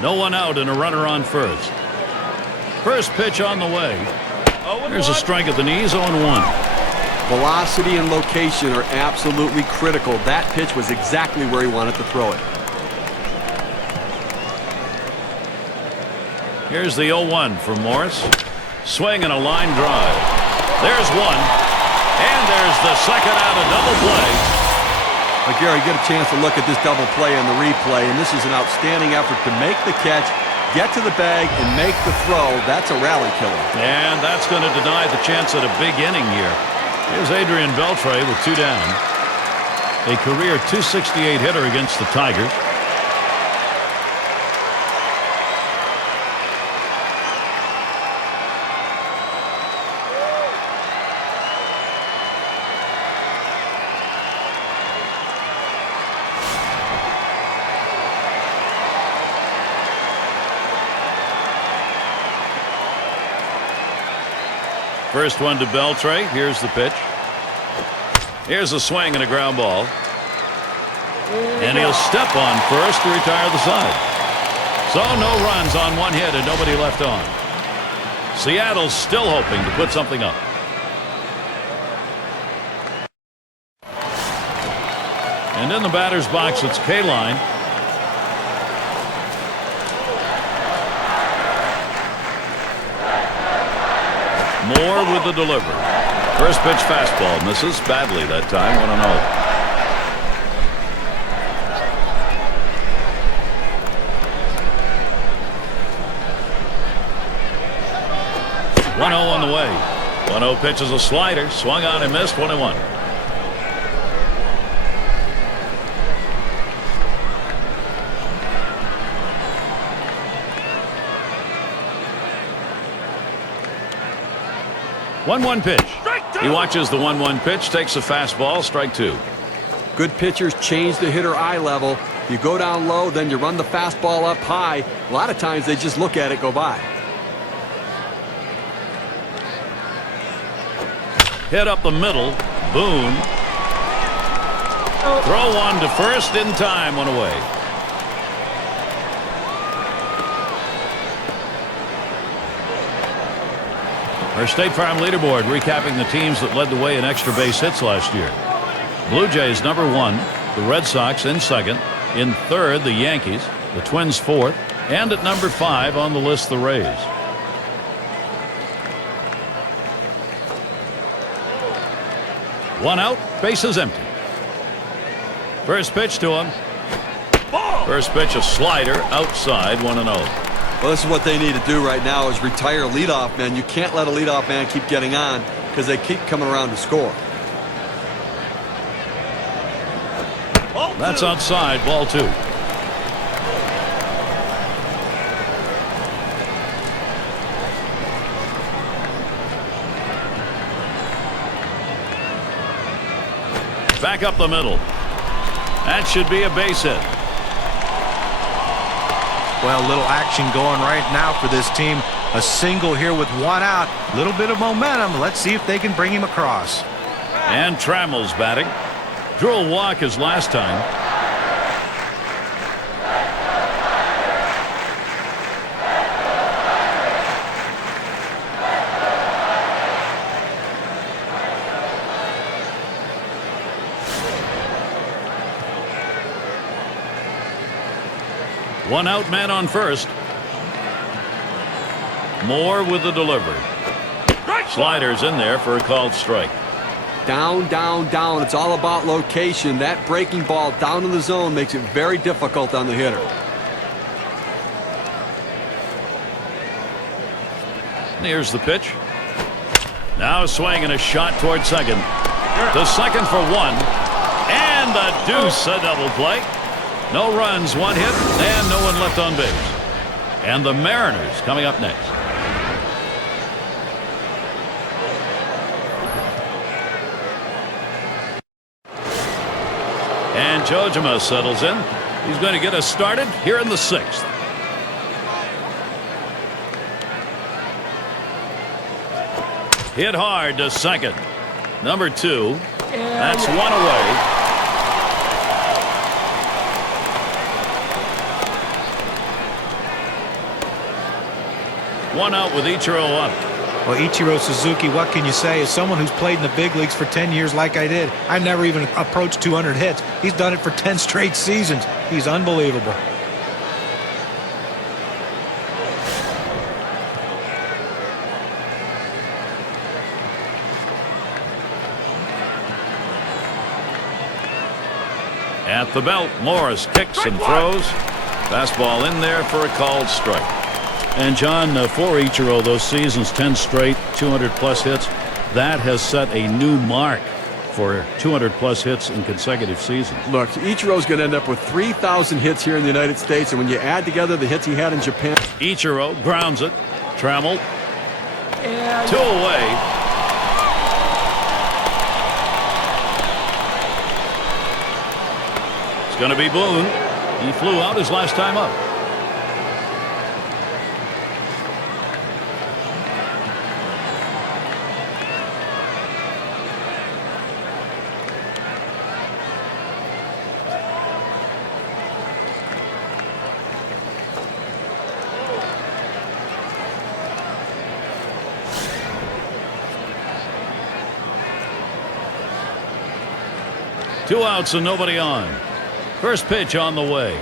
No one out and a runner on first. First pitch on the way. There's a strike at the knees, 0-1. Velocity and location are absolutely critical. That pitch was exactly where he wanted to throw it. Here's the 0-1 from Morris. Swing and a line drive. There's one. And there's the second out, a double play. Gary, get a chance to look at this double play in the replay, and this is an outstanding effort to make the catch, get to the bag, and make the throw. That's a rally killer. And that's going to deny the chance at a big inning here. Here's Adrian Beltre with 2 down. A career .268 hitter against the Tigers. First one to Beltre. Here's the pitch. Here's a swing and a ground ball. And he'll step on first to retire the side. So no runs on 1 hit and nobody left on. Seattle's still hoping to put something up. And in the batter's box, it's K-line. Moore with the delivery. First pitch fastball. Misses badly that time. 1-0. 1-0 on the way. 1-0 pitches a slider. Swung on and missed. 1-1. 1-1 pitch. He watches the 1-1 pitch, takes a fastball, strike two. Good pitchers change the hitter eye level. You go down low, then you run the fastball up high. A lot of times they just look at it go by. Hit up the middle. Boone. Throw one to first in time, one away. Our State Farm leaderboard recapping the teams that led the way in extra base hits last year. Blue Jays #1, the Red Sox in second, in third the Yankees, the Twins fourth, and at number 5 on the list the Rays. One out, bases empty. First pitch to him. First pitch a slider outside, 1-0. Well, this is what they need to do right now is retire leadoff man. You can't let a leadoff man keep getting on because they keep coming around to score. That's outside, ball 2. Back up the middle. That should be a base hit. Well, little action going right now for this team. A single here with one out. Little bit of momentum. Let's see if they can bring him across. And Trammell's batting. Drew a walk his last time. One out, man on first. Moore with the delivery. Sliders in there for a called strike. Down, down, down. It's all about location. That breaking ball down in the zone makes it very difficult on the hitter. Here's the pitch. Now a swing and a shot toward second. To second for one. And a deuce, a double play. No runs, one hit, and no one left on base. And the Mariners coming up next. And Jojima settles in. He's going to get us started here in the 6th. Hit hard to second. Number 2. That's one away. One out with Ichiro up. Well, Ichiro Suzuki, what can you say? As someone who's played in the big leagues for 10 years like I did, I never even approached 200 hits. He's done it for 10 straight seasons. He's unbelievable. At the belt, Morris kicks and throws. Fastball in there for a called strike. And John, for Ichiro, those seasons, 10 straight, 200-plus hits, that has set a new mark for 200-plus hits in consecutive seasons. Look, Ichiro's going to end up with 3,000 hits here in the United States, and when you add together the hits he had in Japan. Ichiro grounds it. Trammell. 2 away. It's going to be Boone. He flew out his last time up. Two outs and nobody on. First pitch on the way.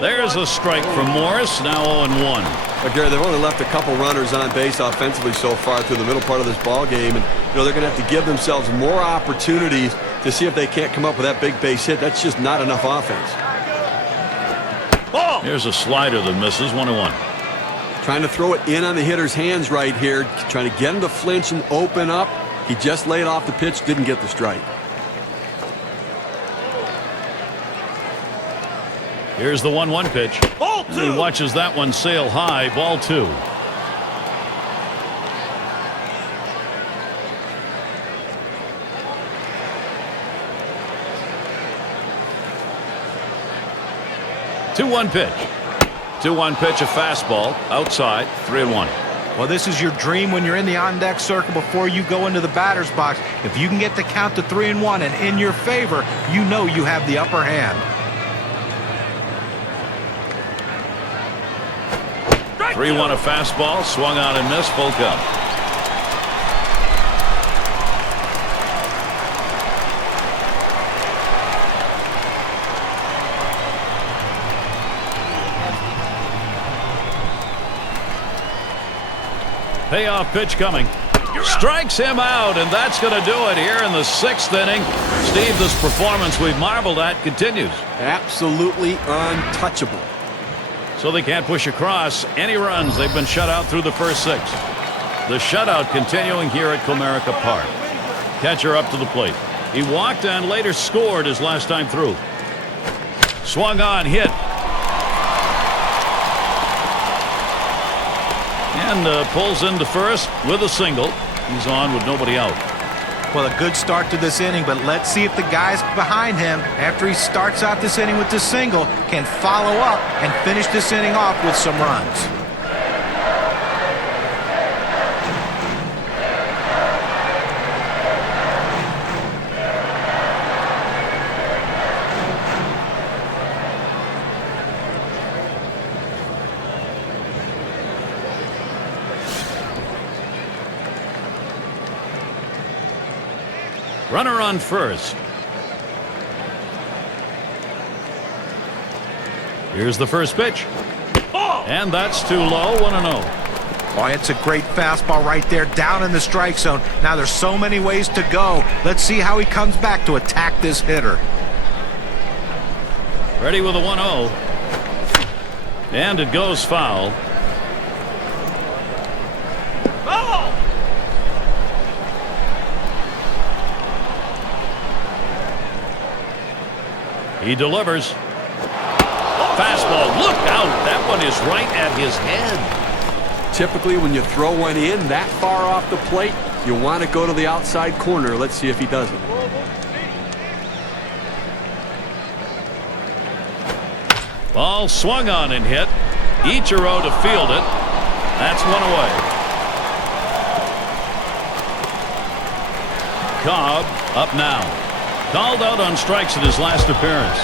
There's a strike from Morris. Now 0-1. But Gary, they've only left a couple runners on base offensively so far through the middle part of this ball game, and they're going to have to give themselves more opportunities to see if they can't come up with that big base hit. That's just not enough offense. Here's a slider that misses. 1-1. Trying to throw it in on the hitter's hands right here, trying to get him to flinch and open up. He just laid off the pitch, didn't get the strike. Here's the 1-1 pitch. And he watches that one sail high. Ball 2. 2-1 pitch. 2-1 pitch, a fastball outside, 3-1. Well, this is your dream when you're in the on-deck circle before you go into the batter's box. If you can get the count to 3-1 and in your favor, you know you have the upper hand. 3-1 a fastball, swung on and missed, full count. Payoff pitch coming. Strikes him out, and that's going to do it here in the 6th inning. Steve, this performance we've marveled at continues. Absolutely untouchable. So they can't push across any runs. They've been shut out through the first 6. The shutout continuing here at Comerica Park. Catcher up to the plate. He walked and later scored his last time through. Swung on, hit. And pulls into first with a single. He's on with nobody out. Well, a good start to this inning, but let's see if the guys behind him, after he starts out this inning with the single, can follow up and finish this inning off with some runs. Runner on first. Here's the first pitch. And that's too low, 1-0. Boy, it's a great fastball right there down in the strike zone. Now there's so many ways to go. Let's see how he comes back to attack this hitter. Ready with a 1-0. And it goes foul. He delivers. Fastball. Look out. That one is right at his head. Typically, when you throw one in that far off the plate, you want to go to the outside corner. Let's see if he does it. Ball swung on and hit. Ichiro to field it. That's one away. Cobb up now. Called out on strikes in his last appearance.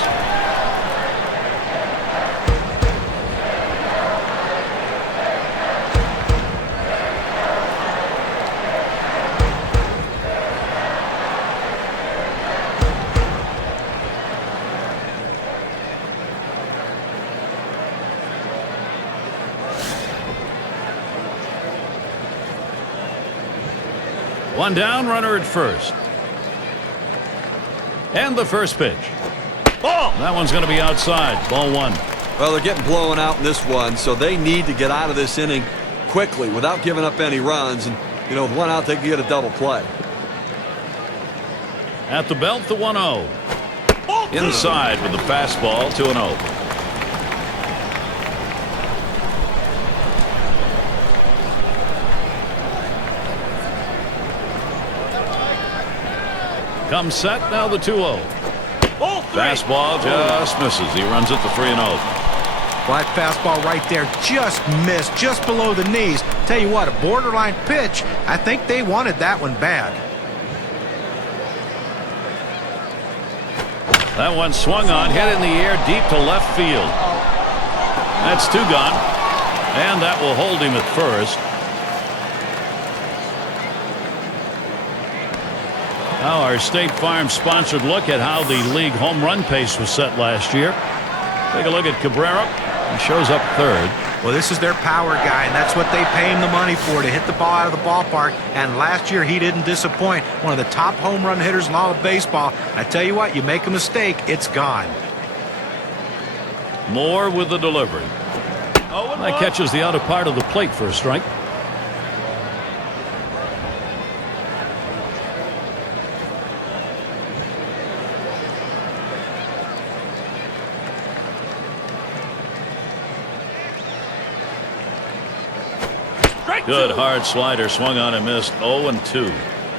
One down, runner at first. And the first pitch. Ball. That one's going to be outside. Ball 1. Well, they're getting blown out in this one, so they need to get out of this inning quickly without giving up any runs. And, you know, with one out, they can get a double play. At the belt, the 1-0. Inside with the fastball, 2-0. Comes set, now the 2-0. Fastball just misses. He runs it to 3-0. Well, that fastball right there just missed, just below the knees. Tell you what, a borderline pitch. I think they wanted that one bad. That one swung on, hit in the air deep to left field. That's 2 gone. And that will hold him at first. Now our State Farm sponsored look at how the league home run pace was set last year. Take a look at Cabrera. He shows up third. Well, this is their power guy, and that's what they pay him the money for, to hit the ball out of the ballpark. And last year, he didn't disappoint. One of the top home run hitters in all of baseball. I tell you what, you make a mistake, it's gone. Moore with the delivery. That catches the outer part of the plate for a strike. Good hard slider, swung on and missed. 0-2.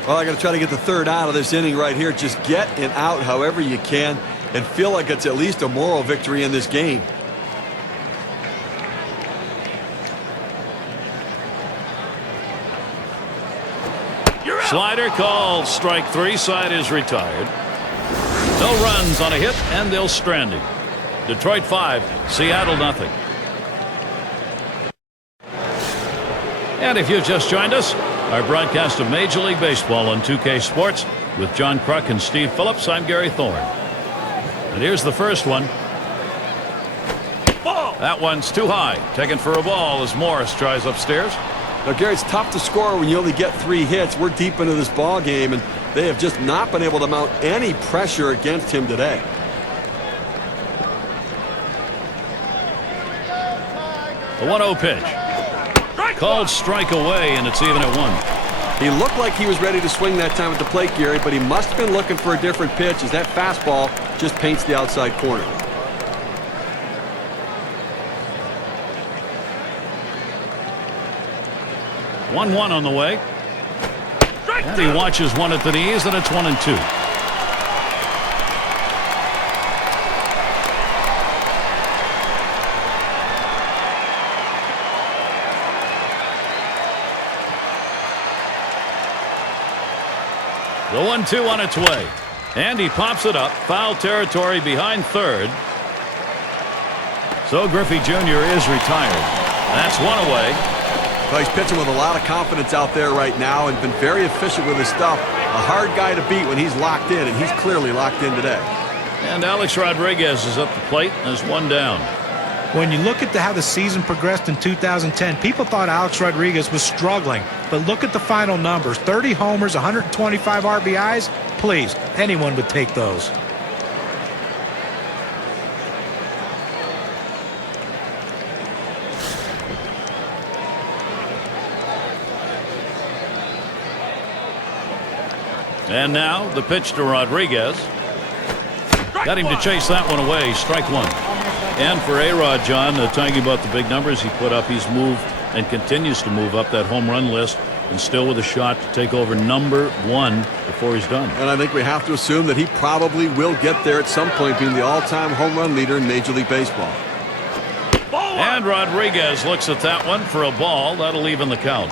Well, I got to try to get the third out of this inning right here. Just get it out however you can and feel like it's at least a moral victory in this game. Slider called. Strike 3. Side is retired. No runs on a hit, and they'll strand him. Detroit 5, Seattle nothing. And if you've just joined us, our broadcast of Major League Baseball on 2K Sports with John Kruk and Steve Phillips, I'm Gary Thorne. And here's the first one. Ball. That one's too high. Taken for a ball as Morris tries upstairs. Now, Gary, it's tough to score when you only get 3 hits. We're deep into this ball game, and they have just not been able to mount any pressure against him today. The 1-0 pitch. Called strike away, and it's even at 1. He looked like he was ready to swing that time at the plate, Gary, but he must have been looking for a different pitch as that fastball just paints the outside corner. One on the way. And he watches one at the knees, and it's 1-2. The 1-2 on its way. And he pops it up. Foul territory behind third. So Griffey Jr. is retired. That's one away. Well, he's pitching with a lot of confidence out there right now and been very efficient with his stuff. A hard guy to beat when he's locked in, and he's clearly locked in today. And Alex Rodriguez is up the plate and is 1 down. When you look at how the season progressed in 2010, people thought Alex Rodriguez was struggling. But look at the final numbers. 30 homers, 125 RBIs. Please, anyone would take those. And now the pitch to Rodriguez. Got him to chase that one away. Strike 1. And for A-Rod, John, talking about the big numbers he put up, he's moved and continues to move up that home run list, and still with a shot to take over number 1 before he's done. And I think we have to assume that he probably will get there at some point, being the all-time home run leader in Major League Baseball. And Rodriguez looks at that one for a ball. That'll even the count.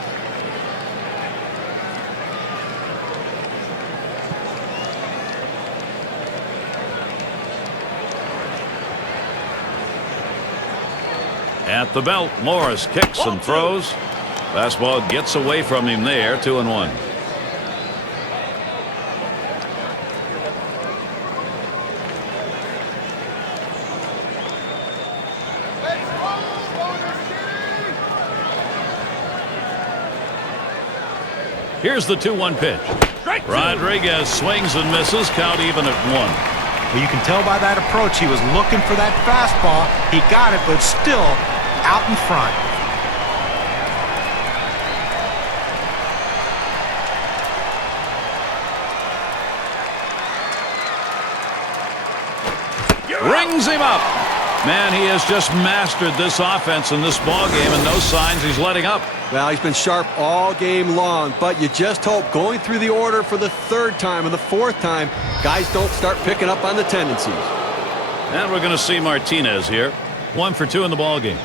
At the belt, Morris kicks and throws. Fastball gets away from him there. 2-1. Here's the 2-1 pitch. Rodriguez swings and misses. Count even at 1. Well, you can tell by that approach he was looking for that fastball. He got it, but still out in front. Rings him up. Man, he has just mastered this offense in this ball game, and no signs he's letting up. Well, he's been sharp all game long, but you just hope going through the order for the 3rd time and the 4th time, guys don't start picking up on the tendencies. And we're going to see Martinez here. 1 for 2 in the ball game.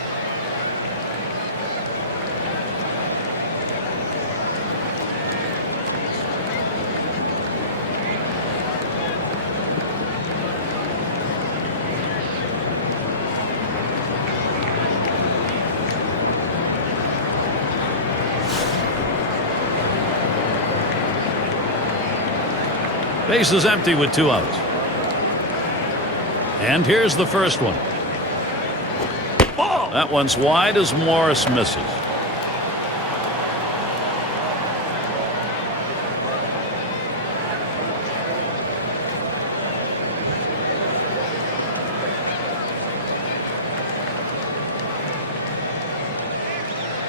Base is empty with 2 outs. And here's the first one. Ball. That one's wide as Morris misses.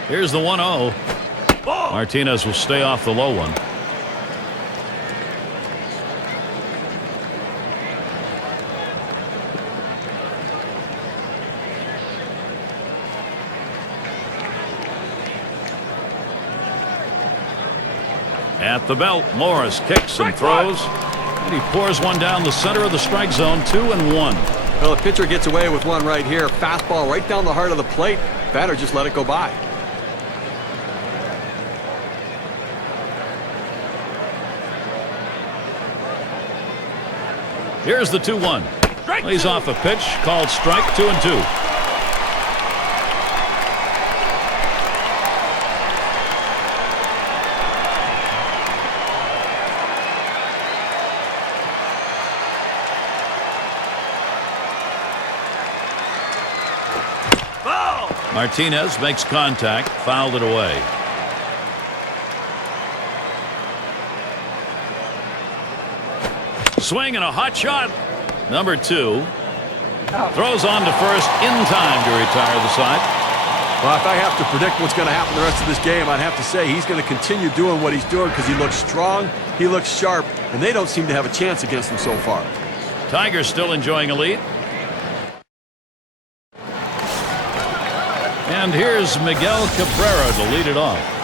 Here's the 1-0. Martinez will stay off the low one. At the belt, Morris kicks and throws. And he pours one down the center of the strike zone. 2-1. Well, the pitcher gets away with one right here. Fastball right down the heart of the plate. Batter just let it go by. Here's the 2-1. Lays off a pitch called strike 2-2. Martinez makes contact, fouled it away. Swing and a hot shot. Number 2 throws on to first in time to retire the side. Well, if I have to predict what's going to happen the rest of this game, I'd have to say he's going to continue doing what he's doing because he looks strong, he looks sharp, and they don't seem to have a chance against him so far. Tigers still enjoying a lead. And here's Miguel Cabrera to lead it off.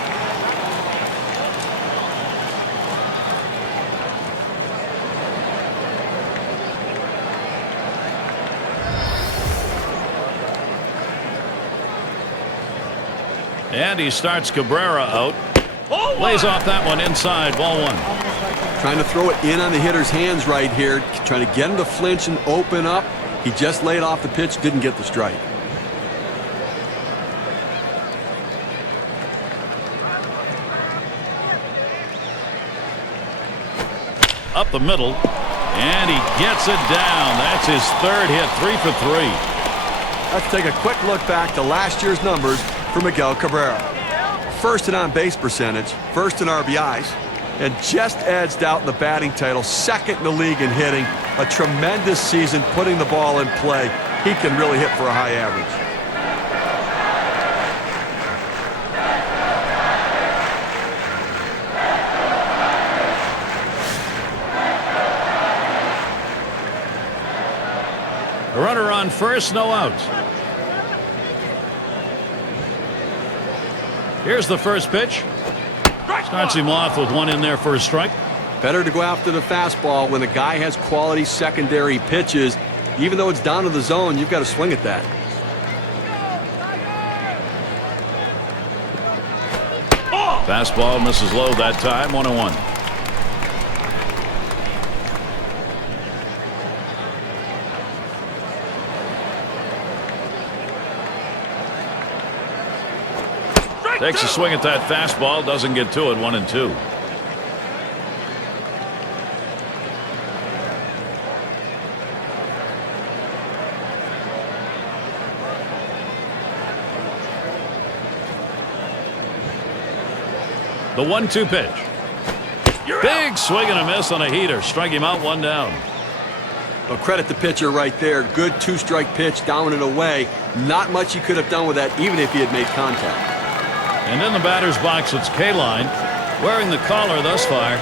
And he starts Cabrera out. Lays off that one inside, ball 1. Trying to throw it in on the hitter's hands right here, trying to get him to flinch and open up. He just laid off the pitch, didn't get the strike. Up the middle, and he gets it down. That's his 3rd hit, 3 for 3. Let's take a quick look back to last year's numbers for Miguel Cabrera. First in on-base percentage, first in RBIs, and just edged out in the batting title, 2nd in the league in hitting. A tremendous season putting the ball in play. He can really hit for a high average. A runner on first, no outs. Here's the first pitch. Starts him off with one in there for a strike. Better to go after the fastball when a guy has quality secondary pitches. Even though it's down to the zone, you've got to swing at that. Fastball misses low that time, 1-1. Takes a swing at that fastball, doesn't get to it, 1-2. The 1-2 pitch. Big swing and a miss on a heater. Strike him out, 1 down. Well, credit the pitcher right there. Good 2-strike pitch, down and away. Not much he could have done with that, even if he had made contact. And in the batter's box, it's K-Line, wearing the collar thus far.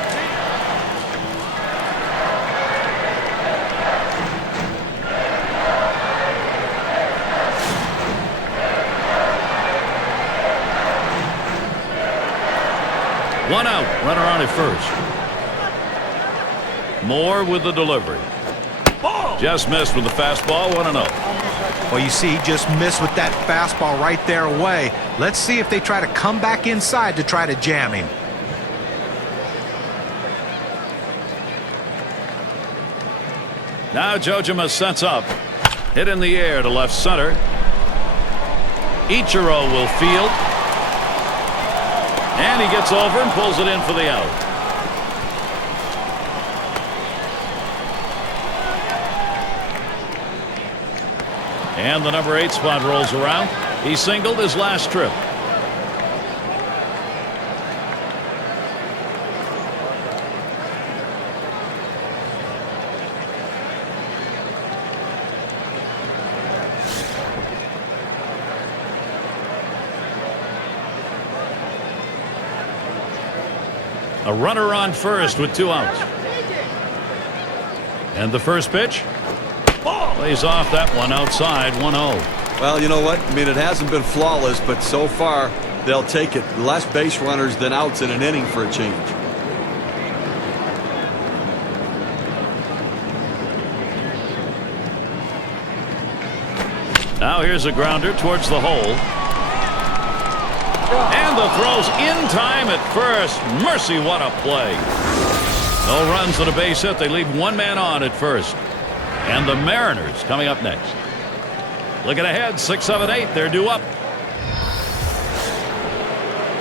One out, runner on at first. Moore with the delivery. Just missed with the fastball, 1-0. Well, you see, he just missed with that fastball right there away. Let's see if they try to come back inside to try to jam him. Now Jojima sets up. Hit in the air to left center. Ichiro will field. And he gets over and pulls it in for the out. And the number 8 spot rolls around. He singled his last trip. A runner on first with 2 outs. And the first pitch. Lays off that one outside, 1-0. Well, you know what? I mean, it hasn't been flawless, but so far they'll take it. Less base runners than outs in an inning for a change. Now here's a grounder towards the hole. And the throw's in time at first. Mercy, what a play. No runs and a base hit. They leave one man on at first. And the Mariners coming up next. Looking ahead, 6, 7, 8. They're due up.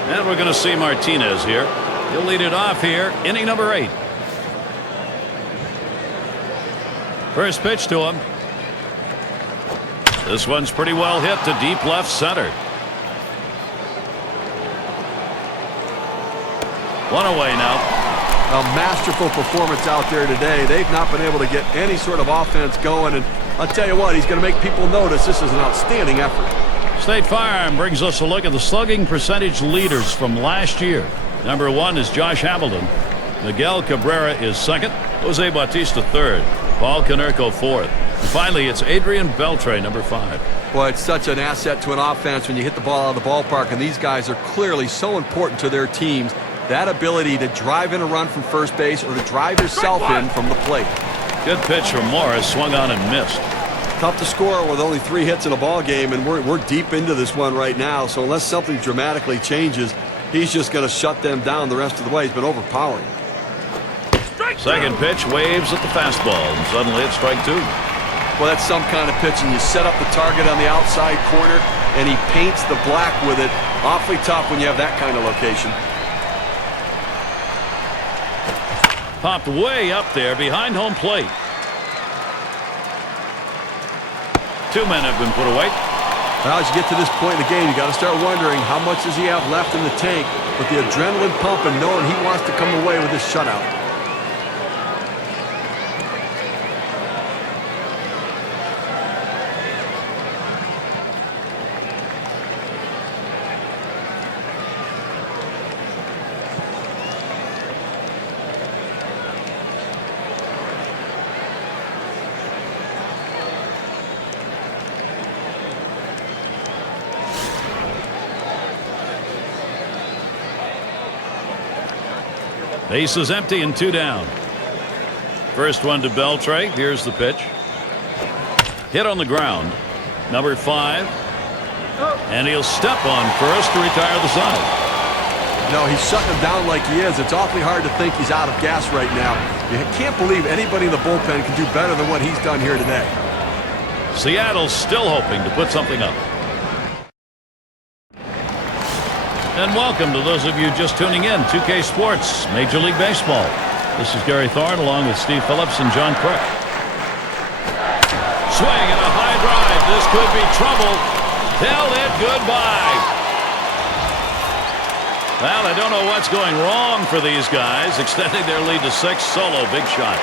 And we're going to see Martinez here. He'll lead it off here, inning number 8. First pitch to him. This one's pretty well hit to deep left center. One away now. A masterful performance out there today. They've not been able to get any sort of offense going, and I'll tell you what, he's going to make people notice this is an outstanding effort. State Farm brings us a look at the slugging percentage leaders from last year. Number 1 is Josh Hamilton. Miguel Cabrera is second. Jose Bautista third. Paul Konerko fourth. And finally, it's Adrian Beltre, number 5. Boy, it's such an asset to an offense when you hit the ball out of the ballpark, and these guys are clearly so important to their teams. That ability to drive in a run from first base or to drive yourself in from the plate. Good pitch from Morris, swung on and missed. Tough to score with only 3 hits in a ball game, and we're deep into this one right now. So unless something dramatically changes, he's just going to shut them down the rest of the way. He's been overpowering. Second pitch waves at the fastball, and suddenly it's strike 2. Well, that's some kind of pitch, and you set up the target on the outside corner, and he paints the black with it. Awfully tough when you have that kind of location. Popped way up there behind home plate. 2 men have been put away. Well, as you get to this point in the game, you got to start wondering how much does he have left in the tank with the adrenaline pumping, knowing he wants to come away with this shutout. Base is empty and 2 down. First one to Beltre. Here's the pitch. Hit on the ground. Number 5. And he'll step on first to retire the side. No, he's shutting him down like he is. It's awfully hard to think he's out of gas right now. You can't believe anybody in the bullpen can do better than what he's done here today. Seattle's still hoping to put something up. And welcome to those of you just tuning in. 2K Sports, Major League Baseball. This is Gary Thorne along with Steve Phillips and John Crook. Swing and a high drive. This could be trouble. Tell it goodbye. Well, I don't know what's going wrong for these guys. Extending their lead to 6. Solo, big shot.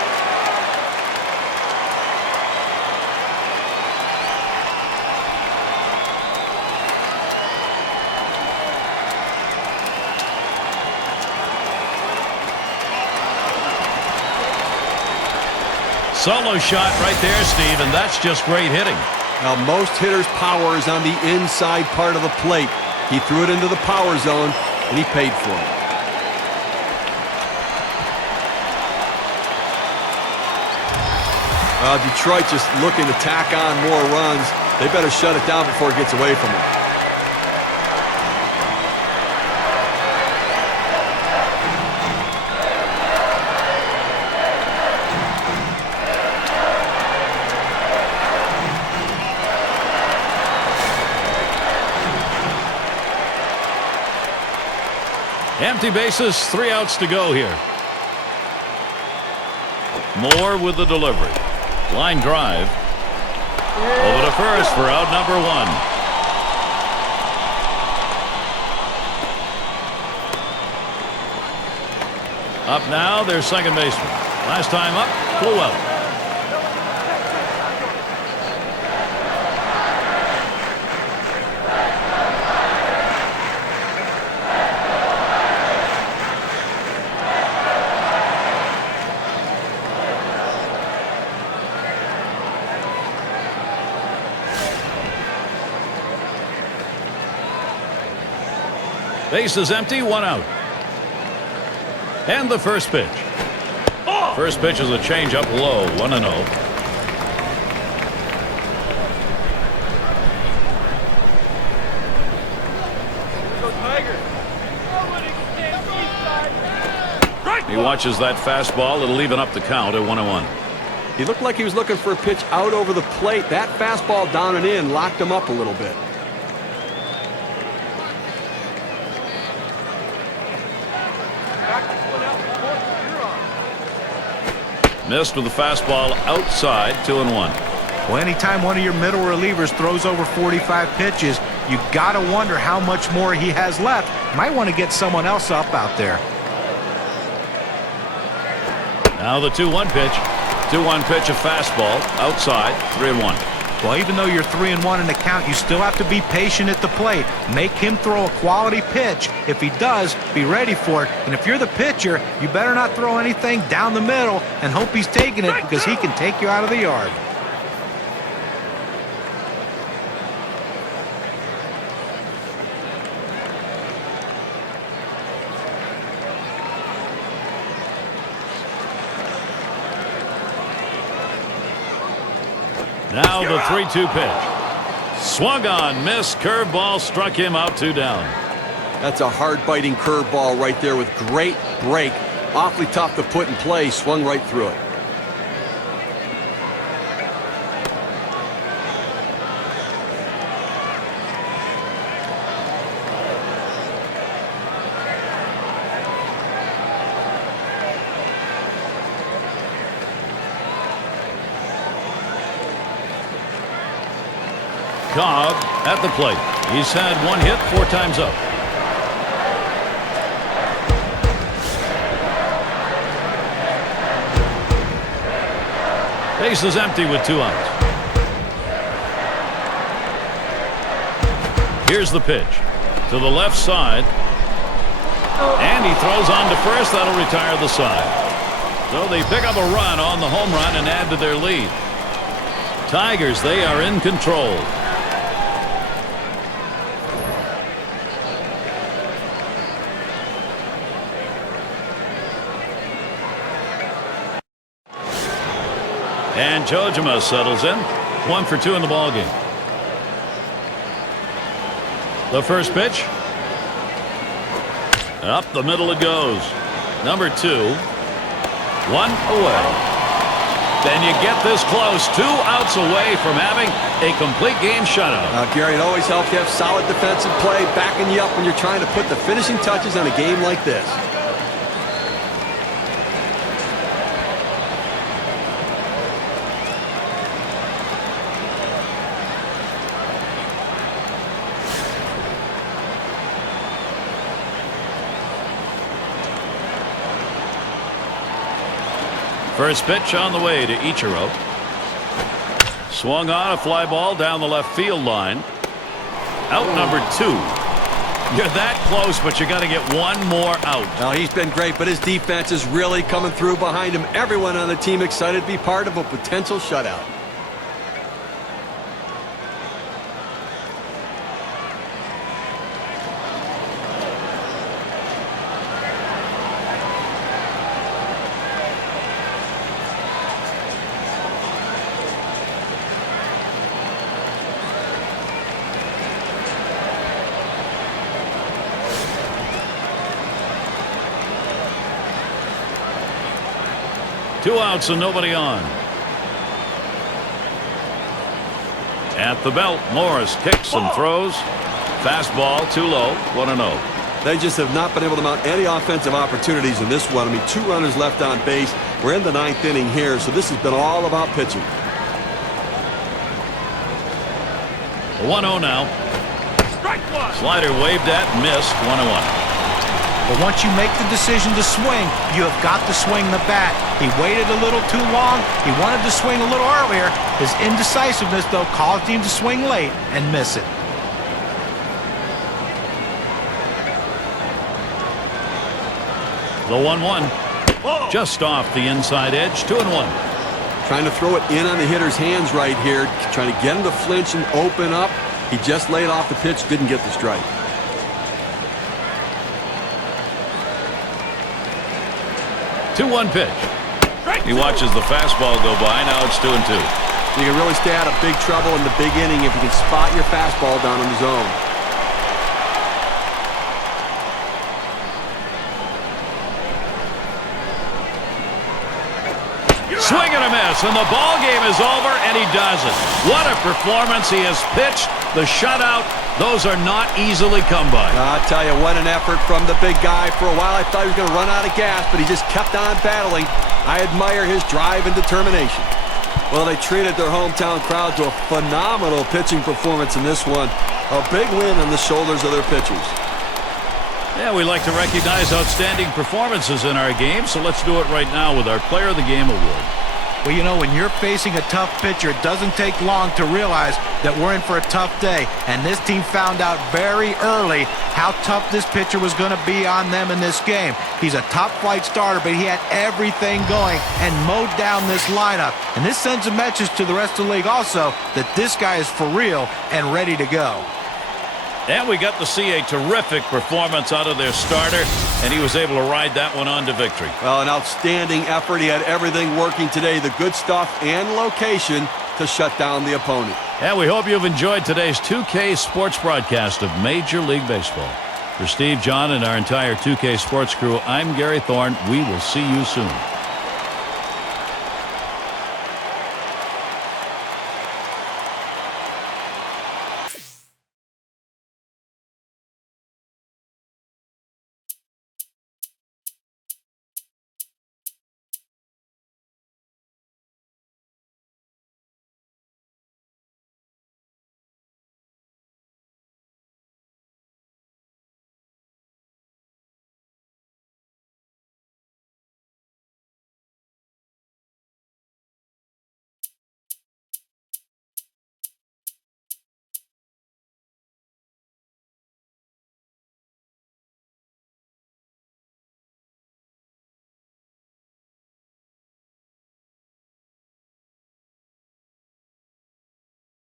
Solo shot right there, Steve, and that's just great hitting. Now, most hitters' power is on the inside part of the plate. He threw it into the power zone, and he paid for it. Detroit just looking to tack on more runs. They better shut it down before it gets away from them. Empty bases, 3 outs to go here. Moore with the delivery. Line drive. Over to first for out number 1. Up now, their second baseman. Last time up, flew out. Base is empty, 1 out. And the first pitch. First pitch is a changeup low, 1-0. He watches that fastball. It'll even up the count at 1-1. He looked like he was looking for a pitch out over the plate. That fastball down and in locked him up a little bit. Missed with the fastball outside, 2-1. Well, anytime one of your middle relievers throws over 45 pitches, you got to wonder how much more he has left. Might want to get someone else up out there. Now the 2-1 pitch. 2-1 pitch, a fastball outside, 3-1. Well, even though you're 3-1 in the count, you still have to be patient at the plate. Make him throw a quality pitch. If he does, be ready for it. And if you're the pitcher, you better not throw anything down the middle and hope he's taking it, because he can take you out of the yard. Now the 3-2 pitch. Swung on, missed, curveball struck him out, 2 down. That's a hard-biting curveball right there with great break. Awfully tough to put in play. Swung right through it. Cobb at the plate. He's had 1 hit, 4 times up. Base is empty with 2 outs. Here's the pitch to the left side, and he throws on to first. That'll retire the side. So they pick up a run on the home run and add to their lead. Tigers, they are in control. And Jojima settles in. 1 for 2 in the ballgame. The first pitch. Up the middle it goes. Number 2. 1 away. Then you get this close. 2 outs away from having a complete game shutout. Gary, it always helps to have solid defensive play backing you up when you're trying to put the finishing touches on a game like this. First pitch on the way to Ichiro. Swung on, a fly ball down the left field line. Out number 2. You're that close, but you got to get 1 more out. Now, he's been great, but his defense is really coming through behind him. Everyone on the team excited to be part of a potential shutout. Two outs and nobody on. At the belt, Morris kicks and throws. Fastball too low, 1-0. They just have not been able to mount any offensive opportunities in this one. I mean, 2 runners left on base. We're in the 9th inning here, so this has been all about pitching. 1-0 now. Slider waved at, missed, 1-1. But once you make the decision to swing, you have got to swing the bat. He waited a little too long. He wanted to swing a little earlier. His indecisiveness, though, caused him to swing late and miss it. The 1-1. Just off the inside edge, 2-1. Trying to throw it in on the hitter's hands right here. Trying to get him to flinch and open up. He just laid off the pitch, didn't get the strike. 2-1 pitch. He watches the fastball go by. Now it's 2-2. You can really stay out of big trouble in the big inning if you can spot your fastball down in the zone. Swing and a miss, and the ball game is over, and he does it. What a performance. He has pitched the shutout. Those are not easily come by. I'll tell you, what an effort from the big guy. For a while, I thought he was going to run out of gas, but he just kept on battling. I admire his drive and determination. Well, they treated their hometown crowd to a phenomenal pitching performance in this one. A big win on the shoulders of their pitchers. Yeah, we like to recognize outstanding performances in our game, so let's do it right now with our Player of the Game award. Well, you know, when you're facing a tough pitcher, it doesn't take long to realize that we're in for a tough day. And this team found out very early how tough this pitcher was going to be on them in this game. He's a top-flight starter, but he had everything going and mowed down this lineup. And this sends a message to the rest of the league also that this guy is for real and ready to go. And we got to see a terrific performance out of their starter, and he was able to ride that one on to victory. Well, an outstanding effort. He had everything working today, the good stuff and location to shut down the opponent. And we hope you've enjoyed today's 2K Sports broadcast of Major League Baseball. For Steve, John, and our entire 2K Sports crew, I'm Gary Thorne. We will see you soon.